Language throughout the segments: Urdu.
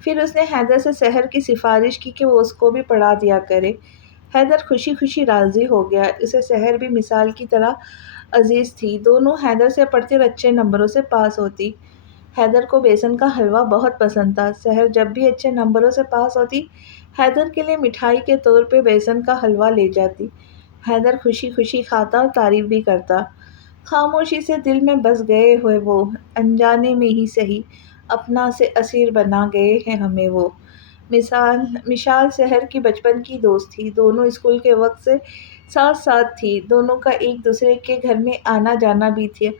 پھر اس نے حیدر سے سحر کی سفارش کی کہ وہ اس کو بھی پڑھا دیا کرے۔ حیدر خوشی خوشی راضی ہو گیا، اسے سحر بھی مثال کی طرح عزیز تھی، دونوں حیدر سے پڑھتی اور اچھے نمبروں سے پاس ہوتی۔ حیدر کو بیسن کا حلوہ بہت پسند تھا، سحر جب بھی اچھے نمبروں سے پاس ہوتی حیدر کے لیے مٹھائی کے طور پہ بیسن کا حلوہ لے جاتی۔ حیدر خوشی خوشی کھاتا اور تعریف بھی کرتا۔ خاموشی سے دل میں بس گئے ہوئے وہ، انجانے میں ہی سہی اپنا سے اسیر بنا گئے ہیں ہمیں وہ۔ مشال سحر کی بچپن کی دوست تھی، دونوں اسکول کے وقت سے ساتھ تھی، دونوں کا ایک دوسرے کے گھر میں آنا جانا بھی تھا،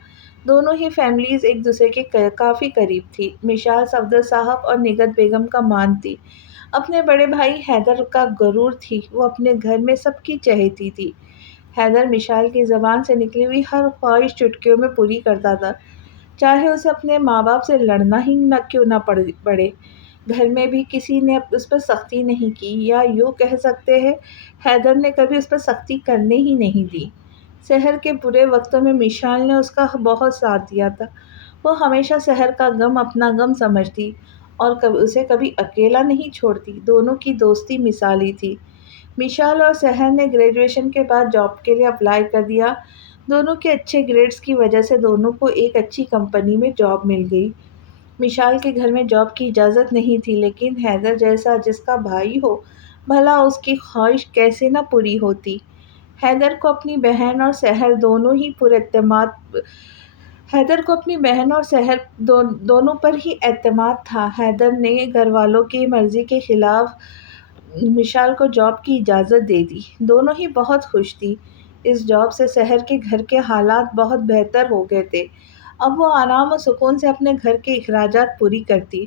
دونوں ہی فیملیز ایک دوسرے کے کافی قریب تھی۔ مشال صفدر صاحب اور نگہت بیگم کا مان تھی، اپنے بڑے بھائی حیدر کا غرور تھی، وہ اپنے گھر میں سب کی چہیتی تھی۔ حیدر مشال کی زبان سے نکلی ہوئی ہر خواہش چٹکیوں میں پوری کرتا تھا، چاہے اسے اپنے ماں باپ سے لڑنا ہی کیوں نہ پڑے۔ گھر میں بھی کسی نے اس پر سختی نہیں کی، یا یوں کہہ سکتے ہیں حیدر نے کبھی اس پر سختی کرنے ہی نہیں دی۔ سحر کے برے وقتوں میں مشال نے اس کا بہت ساتھ دیا تھا، وہ ہمیشہ سحر کا غم اپنا غم سمجھتی اور اسے کبھی اکیلا نہیں چھوڑتی، دونوں کی دوستی مثالی تھی۔ مشال اور سحر نے گریجویشن کے بعد جاب کے لیے اپلائی کر دیا، دونوں کے اچھے گریڈز کی وجہ سے دونوں کو ایک اچھی کمپنی میں جاب مل گئی۔ مشال کے گھر میں جاب کی اجازت نہیں تھی، لیکن حیدر جیسا جس کا بھائی ہو، بھلا اس کی خواہش کیسے نہ پوری ہوتی۔ حیدر کو اپنی بہن اور سحر دونوں پر ہی اعتماد تھا۔ حیدر نے گھر والوں کی مرضی کے خلاف مشال کو جاب کی اجازت دے دی، دونوں ہی بہت خوش تھی۔ اس جاب سے سحر کے گھر کے حالات بہت بہتر ہو گئے تھے، اب وہ آرام و سکون سے اپنے گھر کے اخراجات پوری کرتی،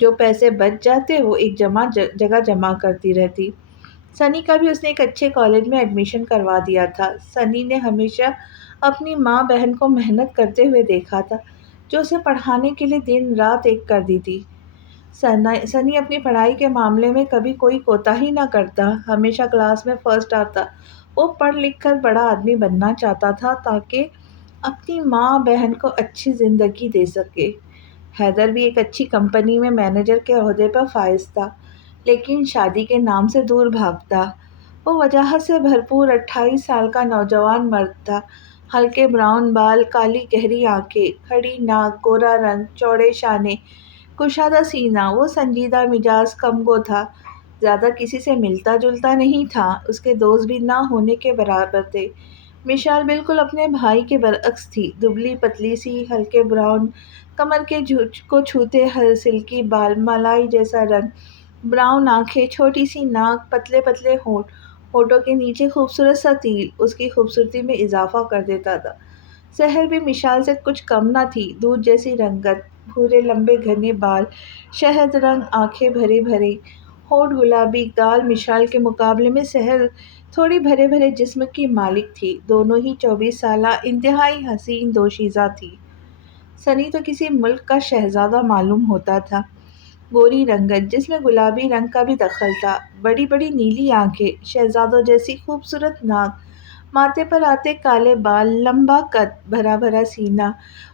جو پیسے بچ جاتے وہ ایک جگہ جمع کرتی رہتی۔ سنی کا بھی اس نے ایک اچھے کالج میں ایڈمیشن کروا دیا تھا۔ سنی نے ہمیشہ اپنی ماں بہن کو محنت کرتے ہوئے دیکھا تھا، جو اسے پڑھانے کے لیے دن رات ایک کر دی تھی۔ سنی اپنی پڑھائی کے معاملے میں کبھی کوئی کوتاہی نہ کرتا، ہمیشہ کلاس میں فرسٹ آتا۔ وہ پڑھ لکھ کر بڑا آدمی بننا چاہتا تھا تاکہ اپنی ماں بہن کو اچھی زندگی دے سکے۔ حیدر بھی ایک اچھی کمپنی میں مینیجر کے عہدے پر فائز تھا، لیکن شادی کے نام سے دور بھاگتا۔ وہ وجاہت سے بھرپور 28 سال کا نوجوان مرد تھا، ہلکے براؤن بال، کالی گہری آنکھیں، کھڑی ناک، گورا رنگ، چوڑے شانے، کشادہ سینہ۔ وہ سنجیدہ مزاج، کم گو تھا، زیادہ کسی سے ملتا جلتا نہیں تھا، اس کے دوست بھی نہ ہونے کے برابر تھے۔ مشال بالکل اپنے بھائی کے برعکس تھی، دبلی پتلی سی، ہلکے براؤن، کمر کو چھوتے سلکی بال، ملائی جیسا رنگ، براؤن آنکھیں، چھوٹی سی ناک، پتلے پتلے ہونٹ، ہونٹوں کے نیچے خوبصورت سا تیل اس کی خوبصورتی میں اضافہ کر دیتا تھا۔ سحر بھی مشال سے کچھ کم نہ تھی، دودھ جیسی رنگت، بھورے لمبے گھنے بال، شہد رنگ آنکھیں، بھری ہونٹ، گلابی گال۔ مشال کے مقابلے میں سحر تھوڑی بھرے جسم کی مالک تھی، دونوں ہی 24 سالہ، انتہائی حسین دوشیزہ تھی۔ سنی تو کسی ملک کا شہزادہ معلوم ہوتا تھا، گوری رنگت جس میں گلابی رنگ کا بھی دخل تھا، بڑی نیلی آنکھیں، شہزادوں جیسی خوبصورت ناک، ماتھے پر آتے کالے بال، لمبا قد، بھرا سینہ،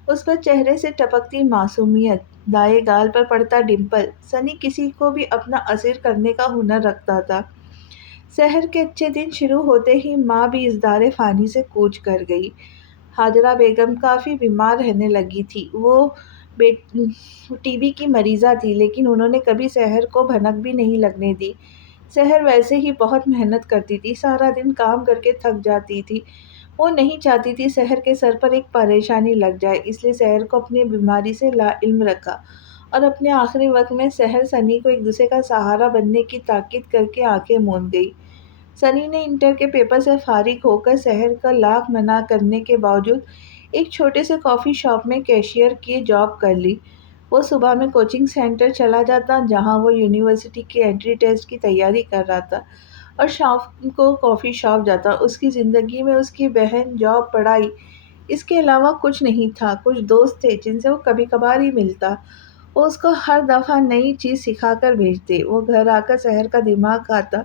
اس پر چہرے سے ٹپکتی معصومیت، دائیں گال پر پڑتا ڈمپل۔ سنی کسی کو بھی اپنا اسیر کرنے کا ہنر رکھتا تھا۔ سحر کے اچھے دن شروع ہوتے ہی ماں بھی اس دار فانی سے کوچ کر گئی۔ ہاجرہ بیگم کافی بیمار رہنے لگی تھی، وہ ٹی بی کی مریضہ تھی، لیکن انہوں نے کبھی سحر کو بھنک بھی نہیں لگنے دی۔ سحر ویسے ہی بہت محنت کرتی تھی، سارا دن کام کر کے تھک جاتی تھی، وہ نہیں چاہتی تھی سحر کے سر پر ایک پریشانی لگ جائے، اس لیے سحر کو اپنی بیماری سے لا علم رکھا، اور اپنے آخری وقت میں سحر سنی کو ایک دوسرے کا سہارا بننے کی تاکید کر کے آنکھیں موند گئی۔ سنی نے انٹر کے پیپر سے فارغ ہو کر سحر کا لاکھ منع کرنے کے باوجود ایک چھوٹے سے کافی شاپ میں کیشیئر کی جاب کر لی۔ وہ صبح میں کوچنگ سینٹر چلا جاتا، جہاں وہ یونیورسٹی کے انٹری ٹیسٹ کی تیاری کر رہا تھا، اور شام کو کافی شاپ جاتا۔ اس کی زندگی میں اس کی بہن، جاب، پڑھائی، اس کے علاوہ کچھ نہیں تھا۔ کچھ دوست تھے جن سے وہ کبھی کبھار ہی ملتا، وہ اس کو ہر دفعہ نئی چیز سکھا کر بھیجتے۔ وہ گھر آ کر سحر کا دماغ کھاتا،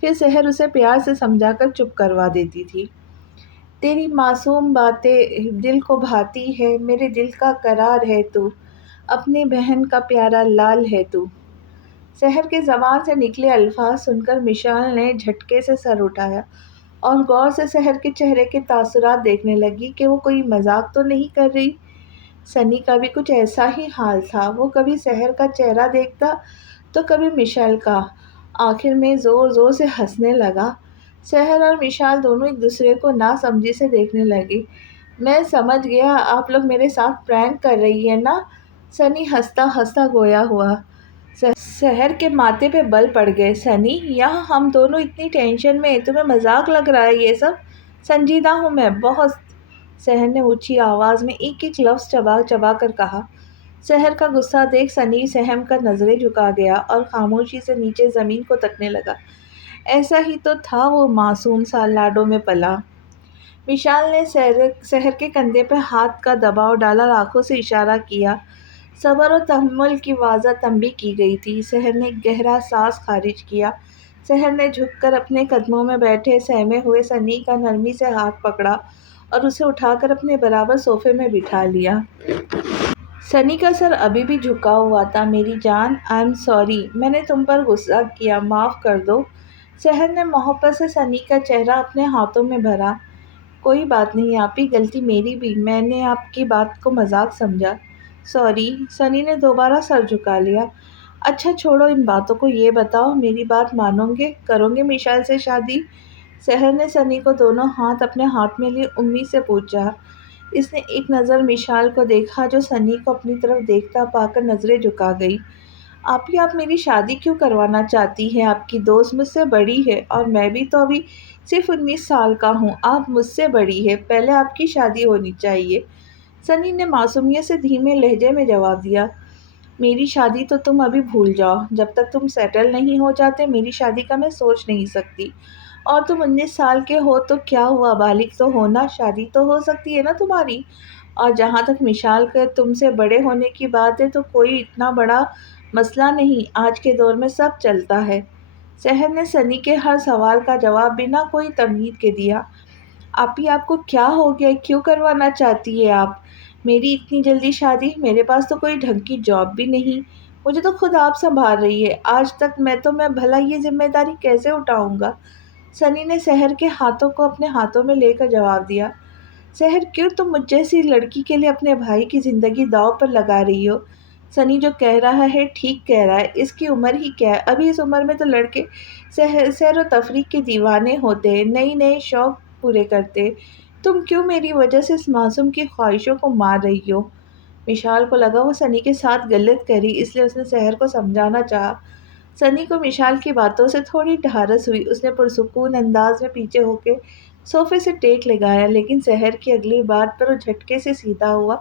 پھر سحر اسے پیار سے سمجھا کر چپ کروا دیتی تھی۔ تیری معصوم باتیں دل کو بھاتی ہے، میرے دل کا قرار ہے تو، اپنی بہن کا پیارا لال ہے تو۔ سحر کے زبان سے نکلے الفاظ سن کر مشال نے جھٹکے سے سر اٹھایا اور غور سے سحر کے چہرے کے تاثرات دیکھنے لگی کہ وہ کوئی مذاق تو نہیں کر رہی۔ سنی کا بھی کچھ ایسا ہی حال تھا، وہ کبھی سحر کا چہرہ دیکھتا تو کبھی مشال کا، آخر میں زور زور سے ہنسنے لگا۔ سحر اور مشال دونوں ایک دوسرے کو ناسمجھی سے دیکھنے لگے۔ میں سمجھ گیا، آپ لوگ میرے ساتھ پرینک کر رہی ہیں نا؟ سنی ہنستا ہنستا گویا ہوا۔ سحر کے ماتھے پہ بل پڑ گئے۔ سنی، یہاں ہم دونوں اتنی ٹینشن میں، تمہیں مذاق لگ رہا ہے یہ سب؟ سنجیدہ ہوں میں بہت، سحر نے اونچی آواز میں ایک ایک لفظ چبا چبا کر کہا۔ سحر کا غصہ دیکھ سنی سہم کر نظریں جھکا گیا اور خاموشی سے نیچے زمین کو تکنے لگا۔ ایسا ہی تو تھا، وہ معصوم سا لاڈوں میں پلا۔ مشال نے سحر کے کندھے پہ ہاتھ کا دباؤ ڈالا اور آنکھوں سے اشارہ کیا۔ صبر و تحمل کی واضح تنبیہ کی گئی تھی۔ سحر نے ایک گہرا سانس خارج کیا۔ سحر نے جھک کر اپنے قدموں میں بیٹھے سہمے ہوئے سنی کا نرمی سے ہاتھ پکڑا اور اسے اٹھا کر اپنے برابر صوفے میں بٹھا لیا۔ سنی کا سر ابھی بھی جھکا ہوا تھا۔ میری جان، آئی ایم سوری، میں نے تم پر غصہ کیا، معاف کر دو۔ سحر نے محبت سے سنی کا چہرہ اپنے ہاتھوں میں بھرا۔ کوئی بات نہیں آپی، غلطی میری بھی، میں نے آپ کی بات کو مذاق سمجھا۔ سوری۔ سنی نے دوبارہ سر جھکا لیا۔ اچھا چھوڑو ان باتوں کو، یہ بتاؤ میری بات مانو گے، کرو گے مشال سے شادی؟ سحر نے سنی کو دونوں ہاتھ اپنے ہاتھ میں لیے امید سے پوچھا۔ اس نے ایک نظر مشال کو دیکھا جو سنی کو اپنی طرف دیکھتا پا کر نظریں جھکا گئی۔ آپی، آپ میری شادی کیوں کروانا چاہتی ہیں؟ آپ کی دوست مجھ سے بڑی ہے اور میں بھی تو ابھی صرف 19 سال کا ہوں، آپ مجھ سے بڑی ہے، پہلے آپ کی شادی ہونی چاہیے۔ سنی نے معصومیت سے دھیمے لہجے میں جواب دیا۔ میری شادی تو تم ابھی بھول جاؤ، جب تک تم سیٹل نہیں ہو جاتے میری شادی کا میں سوچ نہیں سکتی۔ اور تم 19 سال کے ہو تو کیا ہوا، بالغ تو ہونا، شادی تو ہو سکتی ہے نا تمہاری۔ اور جہاں تک مشال کے تم سے بڑے ہونے کی بات ہے تو کوئی اتنا بڑا مسئلہ نہیں، آج کے دور میں سب چلتا ہے۔ سحر نے سنی کے ہر سوال کا جواب بنا کوئی تمہید کے دیا۔ آپی، آپ کو کیا ہو گیا، کیوں کروانا چاہتی ہے آپ میری اتنی جلدی شادی؟ میرے پاس تو کوئی ڈھنگ کی جاب بھی نہیں، مجھے تو خود آپ سنبھال رہی ہے آج تک، میں بھلا یہ ذمہ داری کیسے اٹھاؤں گا؟ سنی نے سحر کے ہاتھوں کو اپنے ہاتھوں میں لے کر جواب دیا۔ سحر، کیوں تم مجھ جیسی لڑکی کے لیے اپنے بھائی کی زندگی داؤ پر لگا رہی ہو؟ سنی جو کہہ رہا ہے ٹھیک کہہ رہا ہے، اس کی عمر ہی کیا ہے، ابھی اس عمر میں تو لڑکے سیر و تفریح کے دیوانے ہوتے ہیں، نئی نئے شوق پورے کرتے، تم کیوں میری وجہ سے اس معصوم کی خواہشوں کو مار رہی ہو؟ مشال کو لگا وہ سنی کے ساتھ غلط کری، اس لیے اس نے سحر کو سمجھانا چاہا۔ سنی کو مشال کی باتوں سے تھوڑی ڈھارس ہوئی، اس نے پرسکون انداز میں پیچھے ہو کے صوفے سے ٹیک لگایا، لیکن سحر کی اگلی بات پر وہ جھٹکے سے سیدھا ہوا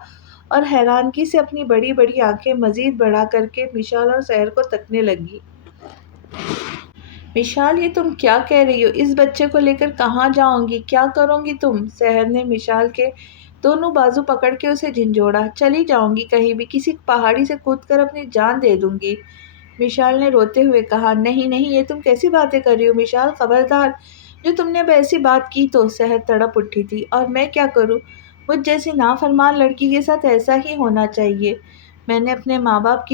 اور حیرانگی سے اپنی بڑی بڑی آنکھیں مزید بڑا کر کے مشال اور سحر کو تکنے لگی۔ مشال، یہ تم کیا کہہ رہی ہو؟ اس بچے کو لے کر کہاں جاؤں گی، کیا کرو گی تم؟ سحر نے مشال کے دونوں بازو پکڑ کے اسے جھنجھوڑا۔ چلی جاؤں گی کہیں بھی، کسی پہاڑی سے کود کر اپنی جان دے دوں گی۔ مشال نے روتے ہوئے کہا۔ نہیں نہیں، یہ تم کیسی باتیں کر رہی ہو مشال، خبردار، جو تم نے اب ایسی بات کی تو۔ سحر تڑپ اٹھی تھی۔ اور میں کیا کروں، مجھ جیسی نافرمان لڑکی کے ساتھ ایسا ہی ہونا چاہیے، میں نے اپنے ماں باپ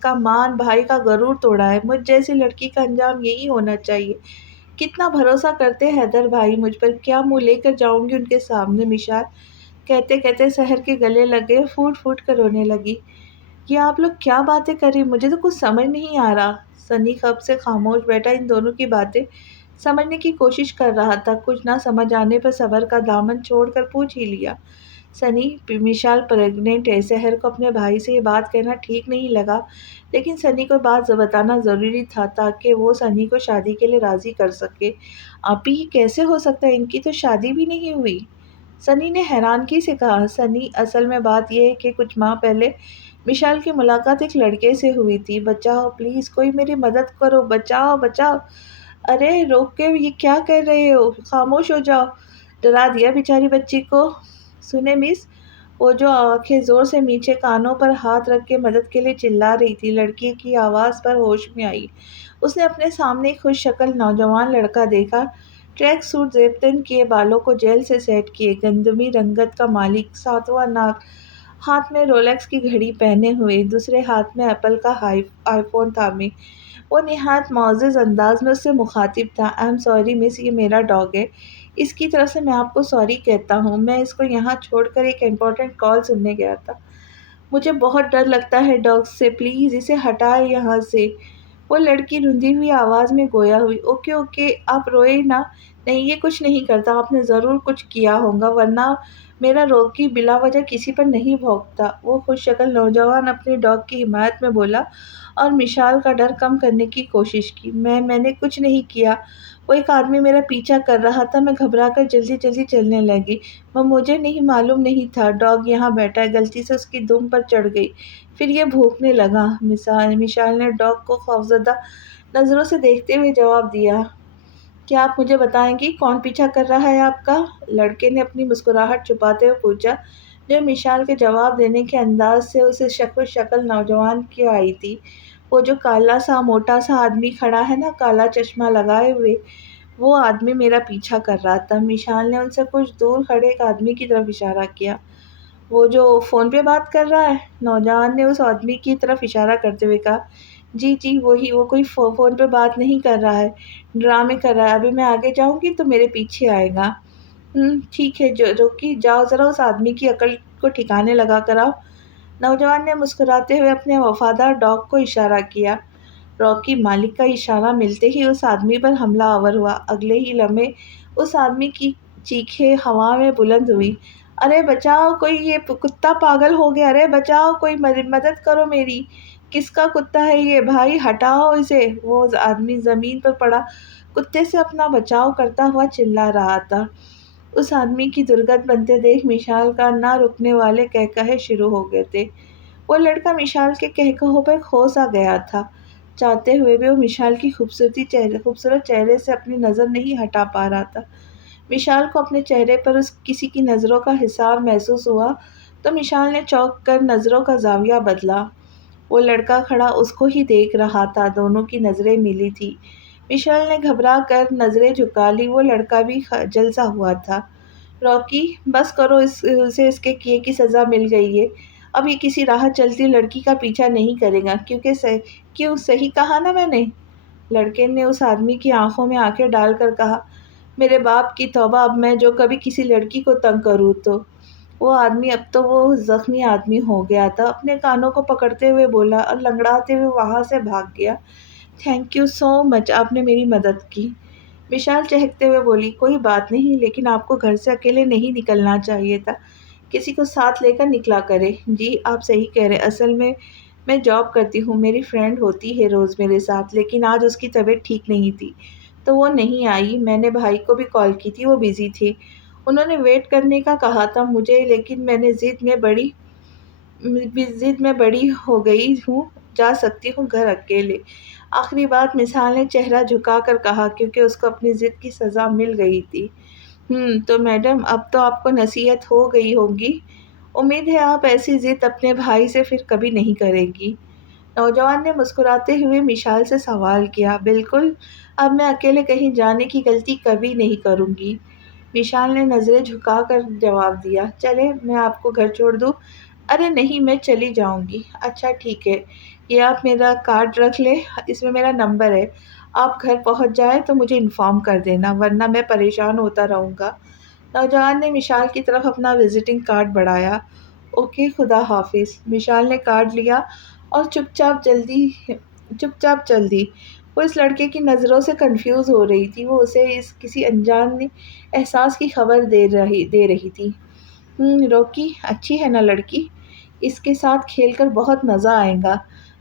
کا مان، بھائی کا غرور توڑا ہے، مجھ جیسی لڑکی کا انجام یہی ہونا چاہیے۔ کتنا بھروسہ کرتے حیدر بھائی مجھ پر، کیا منہ لے کر جاؤں گی ان کے سامنے؟ مشال کہتے کہتے سحر کے گلے لگے، پھوٹ پھوٹ کر رونے لگی۔ یہ آپ لوگ کیا باتیں کر رہی، مجھے تو کچھ سمجھ نہیں آ رہا۔ سنی کب سے خاموش بیٹھا ان دونوں کی باتیں سمجھنے کی کوشش کر رہا تھا، کچھ نہ سمجھ آنے پر صبر کا دامن چھوڑ کر پوچھ ہی لیا۔ سنی، مشال پریگننٹ ہے۔ سحر کو اپنے بھائی سے یہ بات کہنا ٹھیک نہیں لگا، لیکن سنی کو بات بتانا ضروری تھا تاکہ وہ سنی کو شادی کے لیے راضی کر سکے۔ آپی، یہ کیسے ہو سکتا ہے، ان کی تو شادی بھی نہیں ہوئی۔ سنی نے حیرانگی سے کہا۔ سنی، اصل میں بات یہ ہے کہ کچھ ماہ پہلے مشال کی ملاقات ایک لڑکے سے ہوئی تھی۔ بچاؤ پلیز، کوئی میری مدد کرو، بچاؤ بچاؤ۔ ارے روک کے یہ کیا کر رہے ہو، خاموش ہو جاؤ، ڈرا دیا بیچاری بچی کو۔ سنیں مس، وہ جو آنکھیں زور سے میچے کانوں پر ہاتھ رکھ کے مدد کے لیے چلا رہی تھی، لڑکی کی آواز پر ہوش میں آئی۔ اس نے اپنے سامنے ایک خوش شکل نوجوان لڑکا دیکھا، ٹریک سوٹ زیب کیے، بالوں کو جیل سے سیٹ کیے، گندمی رنگت کا مالک، ساتواں ناک، ہاتھ میں رولیکس کی گھڑی پہنے ہوئے، دوسرے ہاتھ میں ایپل کا آئی فون تھامے، وہ نہایت معزز انداز میں اس سے مخاطب تھا۔ آئی ایم سوری مس، یہ میرا ڈاگ ہے، اس کی طرف سے میں آپ کو سوری کہتا ہوں، میں اس کو یہاں چھوڑ کر ایک امپورٹنٹ کال سننے گیا تھا۔ مجھے بہت ڈر لگتا ہے ڈاگ سے، پلیز اسے ہٹائے یہاں سے۔ وہ لڑکی رندی ہوئی آواز میں گویا ہوئی۔ اوکے اوکے، آپ روئے نا، نہیں یہ کچھ نہیں کرتا، آپ نے ضرور کچھ کیا ہوگا ورنہ میرا روکی بلا وجہ کسی پر نہیں بھونکتا۔ وہ خوش شکل نوجوان اپنے ڈاگ کی حمایت میں بولا اور مشال کا ڈر کم کرنے کی کوشش کی۔ میں نے کچھ نہیں کیا، وہ ایک آدمی میرا پیچھا کر رہا تھا، میں گھبرا کر جلدی جلدی چلنے لگی، وہ مجھے نہیں معلوم نہیں تھا ڈاگ یہاں بیٹھا ہے، غلطی سے اس کی دم پر چڑھ گئی، پھر یہ بھونکنے لگا۔ مشال نے ڈاگ کو خوفزدہ نظروں سے دیکھتے ہوئے جواب دیا، کیا آپ مجھے بتائیں گی کون پیچھا کر رہا ہے آپ کا؟ لڑکے نے اپنی مسکراہٹ چھپاتے ہوئے پوچھا، جو مشال کے جواب دینے کے انداز سے اسے شکل نوجوان کی آئی تھی۔ وہ جو کالا سا موٹا سا آدمی کھڑا ہے نا، کالا چشمہ لگائے ہوئے، وہ آدمی میرا پیچھا کر رہا تھا۔ مشال نے ان سے کچھ دور کھڑے ایک آدمی کی طرف اشارہ کیا۔ وہ جو فون پہ بات کر رہا ہے؟ نوجوان نے اس آدمی کی طرف اشارہ کرتے ہوئے کہا، جی جی وہی، وہ کوئی فون پہ بات نہیں کر رہا ہے، ڈرامے کر رہا ہے، ابھی میں آگے جاؤں گی تو میرے پیچھے آئے گا۔ ٹھیک ہے، روکی جاؤ ذرا اس آدمی کی عقل کو ٹھکانے لگا کر آؤ۔ نوجوان نے مسکراتے ہوئے اپنے وفادار ڈاگ کو اشارہ کیا۔ راکی مالک کا اشارہ ملتے ہی اس آدمی پر حملہ آور ہوا۔ اگلے ہی لمحے اس آدمی کی چیخیں ہوا میں بلند ہوئی، ارے بچاؤ، کوئی یہ کتا پاگل ہو گیا، ارے بچاؤ، کوئی مدد کرو میری، کس کا کتا ہے یہ، بھائی ہٹاؤ اسے۔ وہ آدمی زمین پر پڑا کتے سے اپنا بچاؤ کرتا ہوا چلا رہا تھا۔ اس آدمی کی درگت بنتے دیکھ مشال کا نہ رکنے والے قہقہے شروع ہو گئے تھے۔ وہ لڑکا مشال کے قہقہوں پر کھو سا گیا تھا، چاہتے ہوئے بھی وہ مشال کی خوبصورت چہرے سے اپنی نظر نہیں ہٹا پا رہا تھا۔ مشال کو اپنے چہرے پر کسی کی نظروں کا حصار محسوس ہوا تو مشال نے چونک کر نظروں کا زاویہ بدلا۔ وہ لڑکا کھڑا اس کو ہی دیکھ رہا تھا، دونوں کی نظریں ملی تھیں۔ مشال نے گھبرا کر نظریں جھکا لی، وہ لڑکا بھی جلسا ہوا تھا۔ راکی بس کرو، اسے اس کے کیے کی سزا مل گئی ہے، اب یہ کسی راہ چلتی لڑکی کا پیچھا نہیں کرے گا، کیوں صحیح کہا نا میں نے؟ لڑکے نے اس آدمی کی آنکھوں میں آنکھیں ڈال کر کہا، میرے باپ کی توبہ، اب میں جو کبھی کسی لڑکی کو تنگ کروں تو۔ وہ آدمی اب تو وہ زخمی آدمی ہو گیا تھا، اپنے کانوں کو پکڑتے ہوئے بولا اور لنگڑاتے ہوئے وہاں سے بھاگ گیا۔ تھینک یو سو مچ، آپ نے میری مدد کی۔ مشال چہکتے ہوئے بولی، کوئی بات نہیں، لیکن آپ کو گھر سے اکیلے نہیں نکلنا چاہیے تھا، کسی کو ساتھ لے کر نکلا کرے۔ جی آپ صحیح کہہ رہے، اصل میں جاب کرتی ہوں، میری فرینڈ ہوتی ہے روز میرے ساتھ، لیکن آج اس کی طبیعت ٹھیک نہیں تھی تو وہ نہیں آئی۔ میں نے بھائی کو بھی کال کی تھی، وہ بزی تھے، انہوں نے ویٹ کرنے کا کہا تھا مجھے، لیکن میں نے ضد میں بڑی ہو گئی ہوں، جا سکتی ہوں گھر اکیلے۔ آخری بات مشال نے چہرہ جھکا کر کہا، کیونکہ اس کو اپنی ضد کی سزا مل گئی تھی۔ تو میڈم اب تو آپ کو نصیحت ہو گئی ہوگی، امید ہے آپ ایسی ضد اپنے بھائی سے پھر کبھی نہیں کریں گی۔ نوجوان نے مسکراتے ہوئے مشال سے سوال کیا، بالکل، اب میں اکیلے کہیں جانے کی غلطی کبھی نہیں کروں گی۔ مشال نے نظریں جھکا کر جواب دیا، چلے میں آپ کو گھر چھوڑ دوں؟ ارے نہیں، میں چلی جاؤں گی۔ اچھا ٹھیک ہے، یہ آپ میرا کارڈ رکھ لیں، اس میں میرا نمبر ہے، آپ گھر پہنچ جائیں تو مجھے انفارم کر دینا، ورنہ میں پریشان ہوتا رہوں گا۔ نوجوان نے مشال کی طرف اپنا وزٹنگ کارڈ بڑھایا۔ اوکے، خدا حافظ۔ مشال نے کارڈ لیا اور چپ چاپ چل دی۔ وہ اس لڑکے کی نظروں سے کنفیوز ہو رہی تھی، وہ اسے کسی انجان احساس کی خبر دے رہی تھی۔ روکی اچھی ہے نا لڑکی، اس کے ساتھ کھیل کر بہت مزہ آئے گا،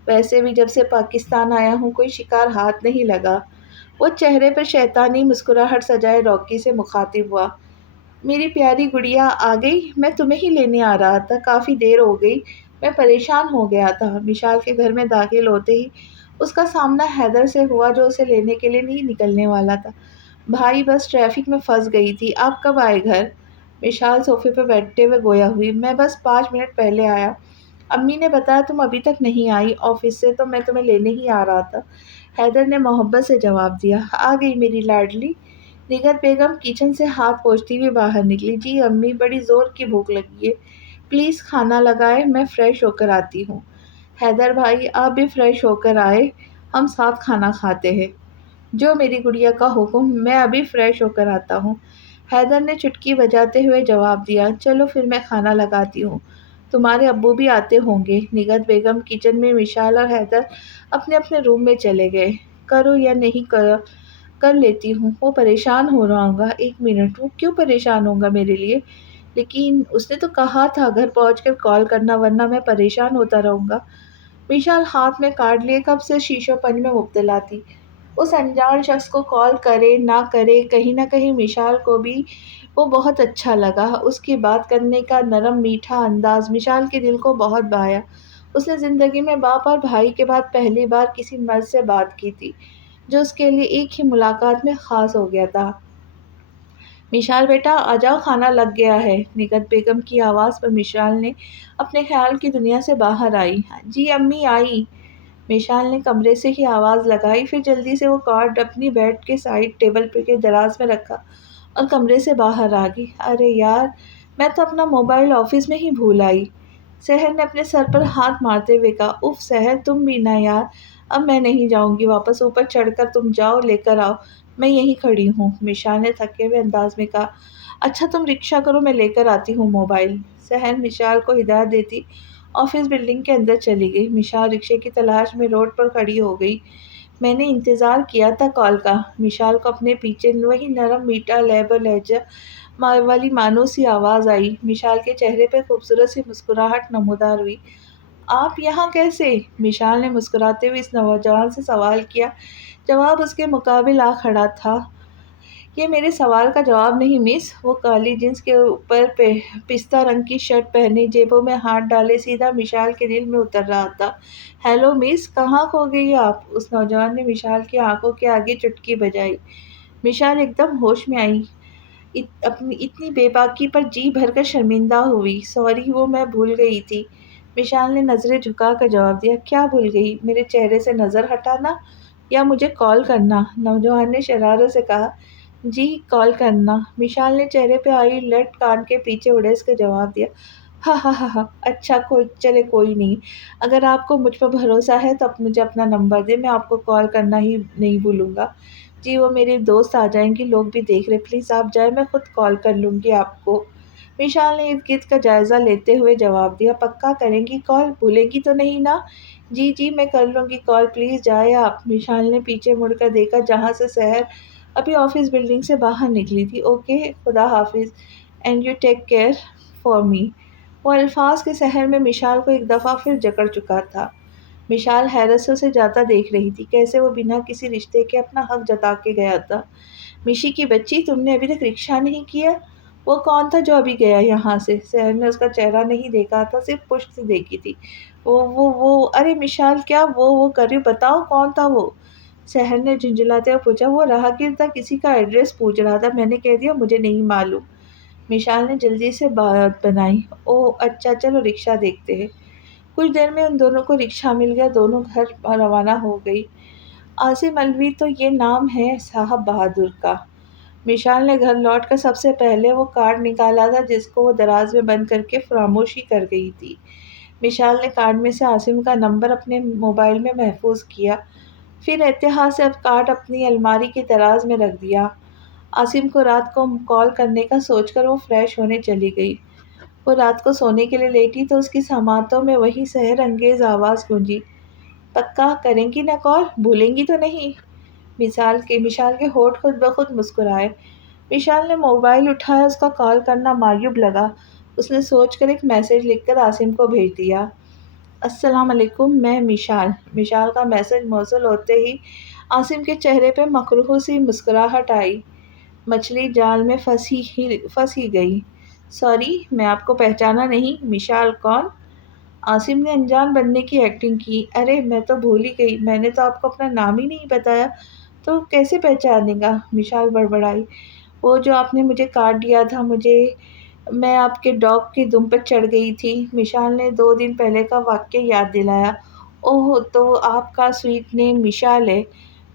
ویسے بھی جب سے پاکستان آیا ہوں کوئی شکار ہاتھ نہیں لگا۔ وہ چہرے پر شیطانی مسکراہٹ سجائے راکی سے مخاطب ہوا، میری پیاری گڑیا آ گئی، میں تمہیں ہی لینے آ رہا تھا، کافی دیر ہو گئی، میں پریشان ہو گیا تھا۔ مشال کے گھر میں داخل ہوتے ہی اس کا سامنا حیدر سے ہوا، جو اسے لینے کے لیے نہیں نکلنے والا تھا۔ بھائی بس ٹریفک میں پھنس گئی تھی، آپ کب آئے گھر؟ مشال صوفے پہ بیٹھتے ہوئے گویا ہوئی، میں بس 5 منٹ پہلے آیا، امی نے بتایا تم ابھی تک نہیں آئی آفس سے، تو میں تمہیں لینے ہی آ رہا تھا۔ حیدر نے محبت سے جواب دیا، آ گئی میری لاڈلی۔ نگہت بیگم کچن سے ہاتھ پوچھتی ہوئی باہر نکلی، جی امی، بڑی زور کی بھوک لگی ہے، پلیز کھانا لگائیں، میں فریش ہو کر آتی ہوں۔ حیدر بھائی آپ بھی فریش ہو کر آئے، ہم ساتھ کھانا کھاتے ہیں۔ جو میری گڑیا کا حکم، میں ابھی فریش ہو کر آتا ہوں۔ حیدر نے چٹکی بجاتے ہوئے جواب دیا، چلو پھر میں کھانا لگاتی ہوں، تمہارے ابو بھی آتے ہوں گے۔ نگہت بیگم کچن میں، مشال اور حیدر اپنے اپنے روم میں چلے گئے۔ کرو یا نہیں کر لیتی ہوں، وہ پریشان ہو رہا ہوگا۔ ایک منٹ، وہ کیوں پریشان ہوگا میرے لیے؟ لیکن اس نے تو کہا تھا گھر پہنچ کر کال کرنا، ورنہ میں پریشان ہوتا رہوں گا۔ مشال ہاتھ میں کارڈ لیے کب سے شیشو پنی میں مبتلا تھی۔ اس انجان شخص کو کال کرے نہ کرے، کہیں نہ کہیں مشال کو بھی وہ بہت اچھا لگا۔ اس کی بات کرنے کا نرم میٹھا انداز مشال کے دل کو بہت بھایا۔ اس نے زندگی میں باپ اور بھائی کے بعد پہلی بار کسی مرد سے بات کی تھی جو اس کے لیے ایک ہی ملاقات میں خاص ہو گیا تھا۔ مشال بیٹا آ جاؤ، کھانا لگ گیا ہے۔ نگہت بیگم کی آواز پر مشال نے اپنے خیال کی دنیا سے باہر آئی۔ جی امی آئی۔ مشال نے کمرے سے ہی آواز لگائی، پھر جلدی سے وہ کارڈ اپنی بیڈ کے سائڈ ٹیبل کے دراز میں رکھا اور کمرے سے باہر آ گئی۔ ارے یار، میں تو اپنا موبائل آفس میں ہی بھول آئی۔ سحر نے اپنے سر پر ہاتھ مارتے ہوئے کہا، اف سحر، تم بھی نہ یار، اب میں نہیں جاؤں گی واپس، اوپر چڑھ کر تم جاؤ، لے کر آؤ، میں یہیں کھڑی ہوں۔ مشال نے تھکے ہوئے انداز میں کہا، اچھا تم رکشا کرو، میں لے کر آتی ہوں موبائل۔ سحر مشال کو ہدایت دیتی آفس بلڈنگ کے اندر چلی گئی۔ مشال رکشے کی تلاش میں روڈ پر کھڑی ہو گئی۔ میں نے انتظار کیا تھا کال کا۔ مشال کو اپنے پیچھے وہی نرم میٹھا لہب و لہجہ والی مانوسی آواز آئی۔ مشال کے چہرے پہ خوبصورت سی مسکراہٹ نمودار ہوئی۔ آپ یہاں کیسے؟ مشال نے مسکراتے ہوئے اس نوجوان سے سوال کیا۔ جواب اس کے مقابل آ کھڑا تھا۔ یہ میرے سوال کا جواب نہیں مس۔ وہ کالی جینس کے اوپر پستہ رنگ کی شرٹ پہنے، جیبوں میں ہاتھ ڈالے سیدھا مشال کے دل میں اتر رہا تھا۔ ہیلو مس، کہاں کھو گئی آپ؟ اس نوجوان نے مشال کی آنکھوں کے آگے چٹکی بجائی۔ مشال ایک دم ہوش میں آئی، اپنی اتنی بے باکی پر جی بھر کر شرمندہ ہوئی۔ سوری، وہ میں بھول گئی تھی۔ مشال نے نظریں جھکا کر جواب دیا، کیا بھول گئی؟ میرے چہرے سے نظر ہٹانا یا مجھے کال کرنا؟ نوجوان نے شرارت سے کہا، جی کال کرنا۔ مشال نے چہرے پہ آئی لٹ کان کے پیچھے اڑیس کے جواب دیا، ہا ہا ہا ہا، اچھا چلے کوئی نہیں، اگر آپ کو مجھ پر بھروسہ ہے تو مجھے اپنا نمبر دے، میں آپ کو کال کرنا ہی نہیں بھولوں گا۔ جی وہ میری دوست آ جائیں گی، لوگ بھی دیکھ رہے، پلیز آپ جائیں، میں خود کال کر لوں گی آپ کو۔ مشال نے ارد گرد کا جائزہ لیتے ہوئے جواب دیا، پکا کریں گی کال؟ بھولیں گی تو نہیں نا؟ جی جی میں کر لوں گی کال، پلیز جائیں آپ۔ مشال نے پیچھے مڑ کر دیکھا جہاں سے سحر ابھی آفس بلڈنگ سے باہر نکلی تھی۔ اوکے، خدا حافظ، and you take care for me. وہ الفاظ کے سحر میں مشال کو ایک دفعہ پھر جکڑ چکا تھا۔ مشال حیرت سے اسے جاتا دیکھ رہی تھی، کیسے وہ بنا کسی رشتے کے اپنا حق جتا کے گیا تھا۔ مشی کی بچی، تم نے ابھی تک رکشا نہیں کیا؟ وہ کون تھا جو ابھی گیا یہاں سے؟ سحر نے اس کا چہرہ نہیں دیکھا تھا، صرف پشت سے دیکھی تھی۔ وہ ارے مشال، کیا وہ کر رہی، بتاؤ کون تھا وہ؟ سحر نے جھنجھلاتے ہوئے پوچھا۔ وہ راہگیر تھا، کسی کا ایڈریس پوچھ رہا تھا، میں نے کہہ دیا مجھے نہیں معلوم۔ مشال نے جلدی سے بات بنائی، اوہ اچھا، چلو رکشا دیکھتے ہیں۔ کچھ دیر میں ان دونوں کو رکشا مل گیا، دونوں گھر روانہ ہو گئی۔ عاصم الوی تو یہ نام ہے صاحب بہادر کا۔ مشال نے گھر لوٹ کر سب سے پہلے وہ کارڈ نکالا تھا جس کو وہ دراز میں بند کر کے فراموش ہی کر گئی تھی۔ مشال نے کارڈ میں سے عاصم کا نمبر اپنے موبائل میں محفوظ کیا، پھر احتیاط سے اب کارڈ اپنی الماری کی دراز میں رکھ دیا۔ عاصم کو رات کو کال کرنے کا سوچ کر وہ فریش ہونے چلی گئی۔ وہ رات کو سونے کے لیے لیٹی تو اس کی سماعتوں میں وہی سحر انگیز آواز گونجی، پکا کریں گی نا کال؟ بھولیں گی تو نہیں؟ مشال کے ہونٹ خود بخود مسکرائے۔ مشال نے موبائل اٹھایا، اس کا کال کرنا معیوب لگا۔ اس نے سوچ کر ایک میسج لکھ کر عاصم کو بھیج دیا، السلام علیکم، میں مشال۔ مشال کا میسج موصول ہوتے ہی عاصم کے چہرے پہ مکروہ سی مسکراہٹ آئی۔ مچھلی جال میں پھنس ہی گئی۔ سوری، میں آپ کو پہچانا نہیں۔ مشال کون؟ عاصم نے انجان بننے کی ایکٹنگ کی۔ ارے میں تو بھول ہی گئی، میں نے تو آپ کو اپنا نام ہی نہیں بتایا، تو کیسے پہچانے گا؟ مشال بڑبڑائی، وہ جو آپ نے مجھے کارڈ دیا تھا، میں آپ کے ڈاگ کی دم پر چڑھ گئی تھی۔ مشال نے 2 دن پہلے کا واقعہ یاد دلایا۔ اوہ، تو آپ کا سویٹ نیم مشال ہے،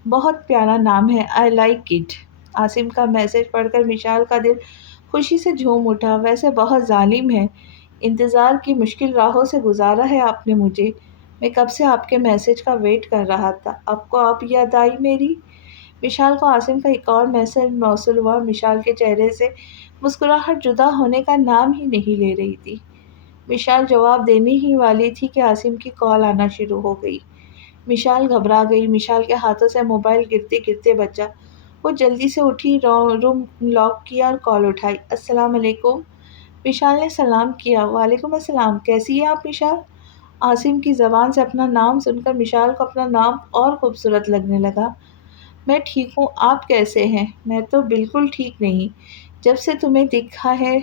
بہت پیارا نام ہے، آئی لائک اٹ۔ عاصم کا میسج پڑھ کر مشال کا دل خوشی سے جھوم اٹھا۔ ویسے بہت ظالم ہے، انتظار کی مشکل راہوں سے گزارا ہے آپ نے مجھے۔ میں کب سے آپ کے میسج کا ویٹ کر رہا تھا۔ آپ کو آپ یاد آئی میری؟ مشال کو عاصم کا ایک اور میسج موصول ہوا۔ مشال کے چہرے سے مسکراہٹ جدا ہونے کا نام ہی نہیں لے رہی تھی۔ مشال جواب دینے ہی والی تھی کہ عاصم کی کال آنا شروع ہو گئی۔ مشال گھبرا گئی۔ مشال کے ہاتھوں سے موبائل گرتے گرتے بچا۔ وہ جلدی سے اٹھی، روم لاک کیا اور کال اٹھائی۔ السلام علیکم۔ مشال نے سلام کیا۔ وعلیکم السلام، کیسی ہیں آپ مشال؟ عاصم کی زبان سے اپنا نام سن کر مشال کو اپنا نام اور خوبصورت لگنے لگا۔ میں ٹھیک ہوں، آپ کیسے ہیں؟ میں تو بالکل ٹھیک نہیں۔ جب سے تمہیں دیکھا ہے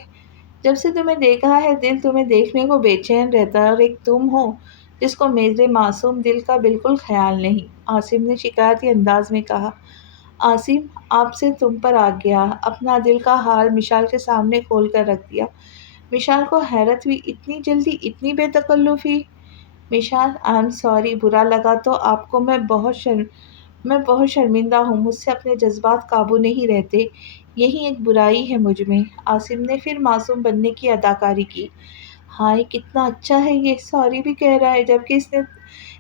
جب سے تمہیں دیکھا ہے دل تمہیں دیکھنے کو بے چین رہتا ہے، اور ایک تم ہو جس کو میرے معصوم دل کا بالکل خیال نہیں، عاصم نے شکایتی انداز میں کہا۔ عاصم، آپ سے تم پر آ گیا۔ اپنا دل کا حال مشال کے سامنے کھول کر رکھ دیا۔ مشال کو حیرت ہوئی، اتنی جلدی، اتنی بے تکلفی؟ مشال، آئی ایم سوری، برا لگا تو آپ کو؟ میں بہت شرمندہ ہوں، مجھ سے اپنے جذبات قابو نہیں رہتے، یہی ایک برائی ہے مجھ میں۔ عاصم نے پھر معصوم بننے کی اداکاری کی۔ ہائے کتنا اچھا ہے یہ، سوری بھی کہہ رہا ہے، جبکہ اس نے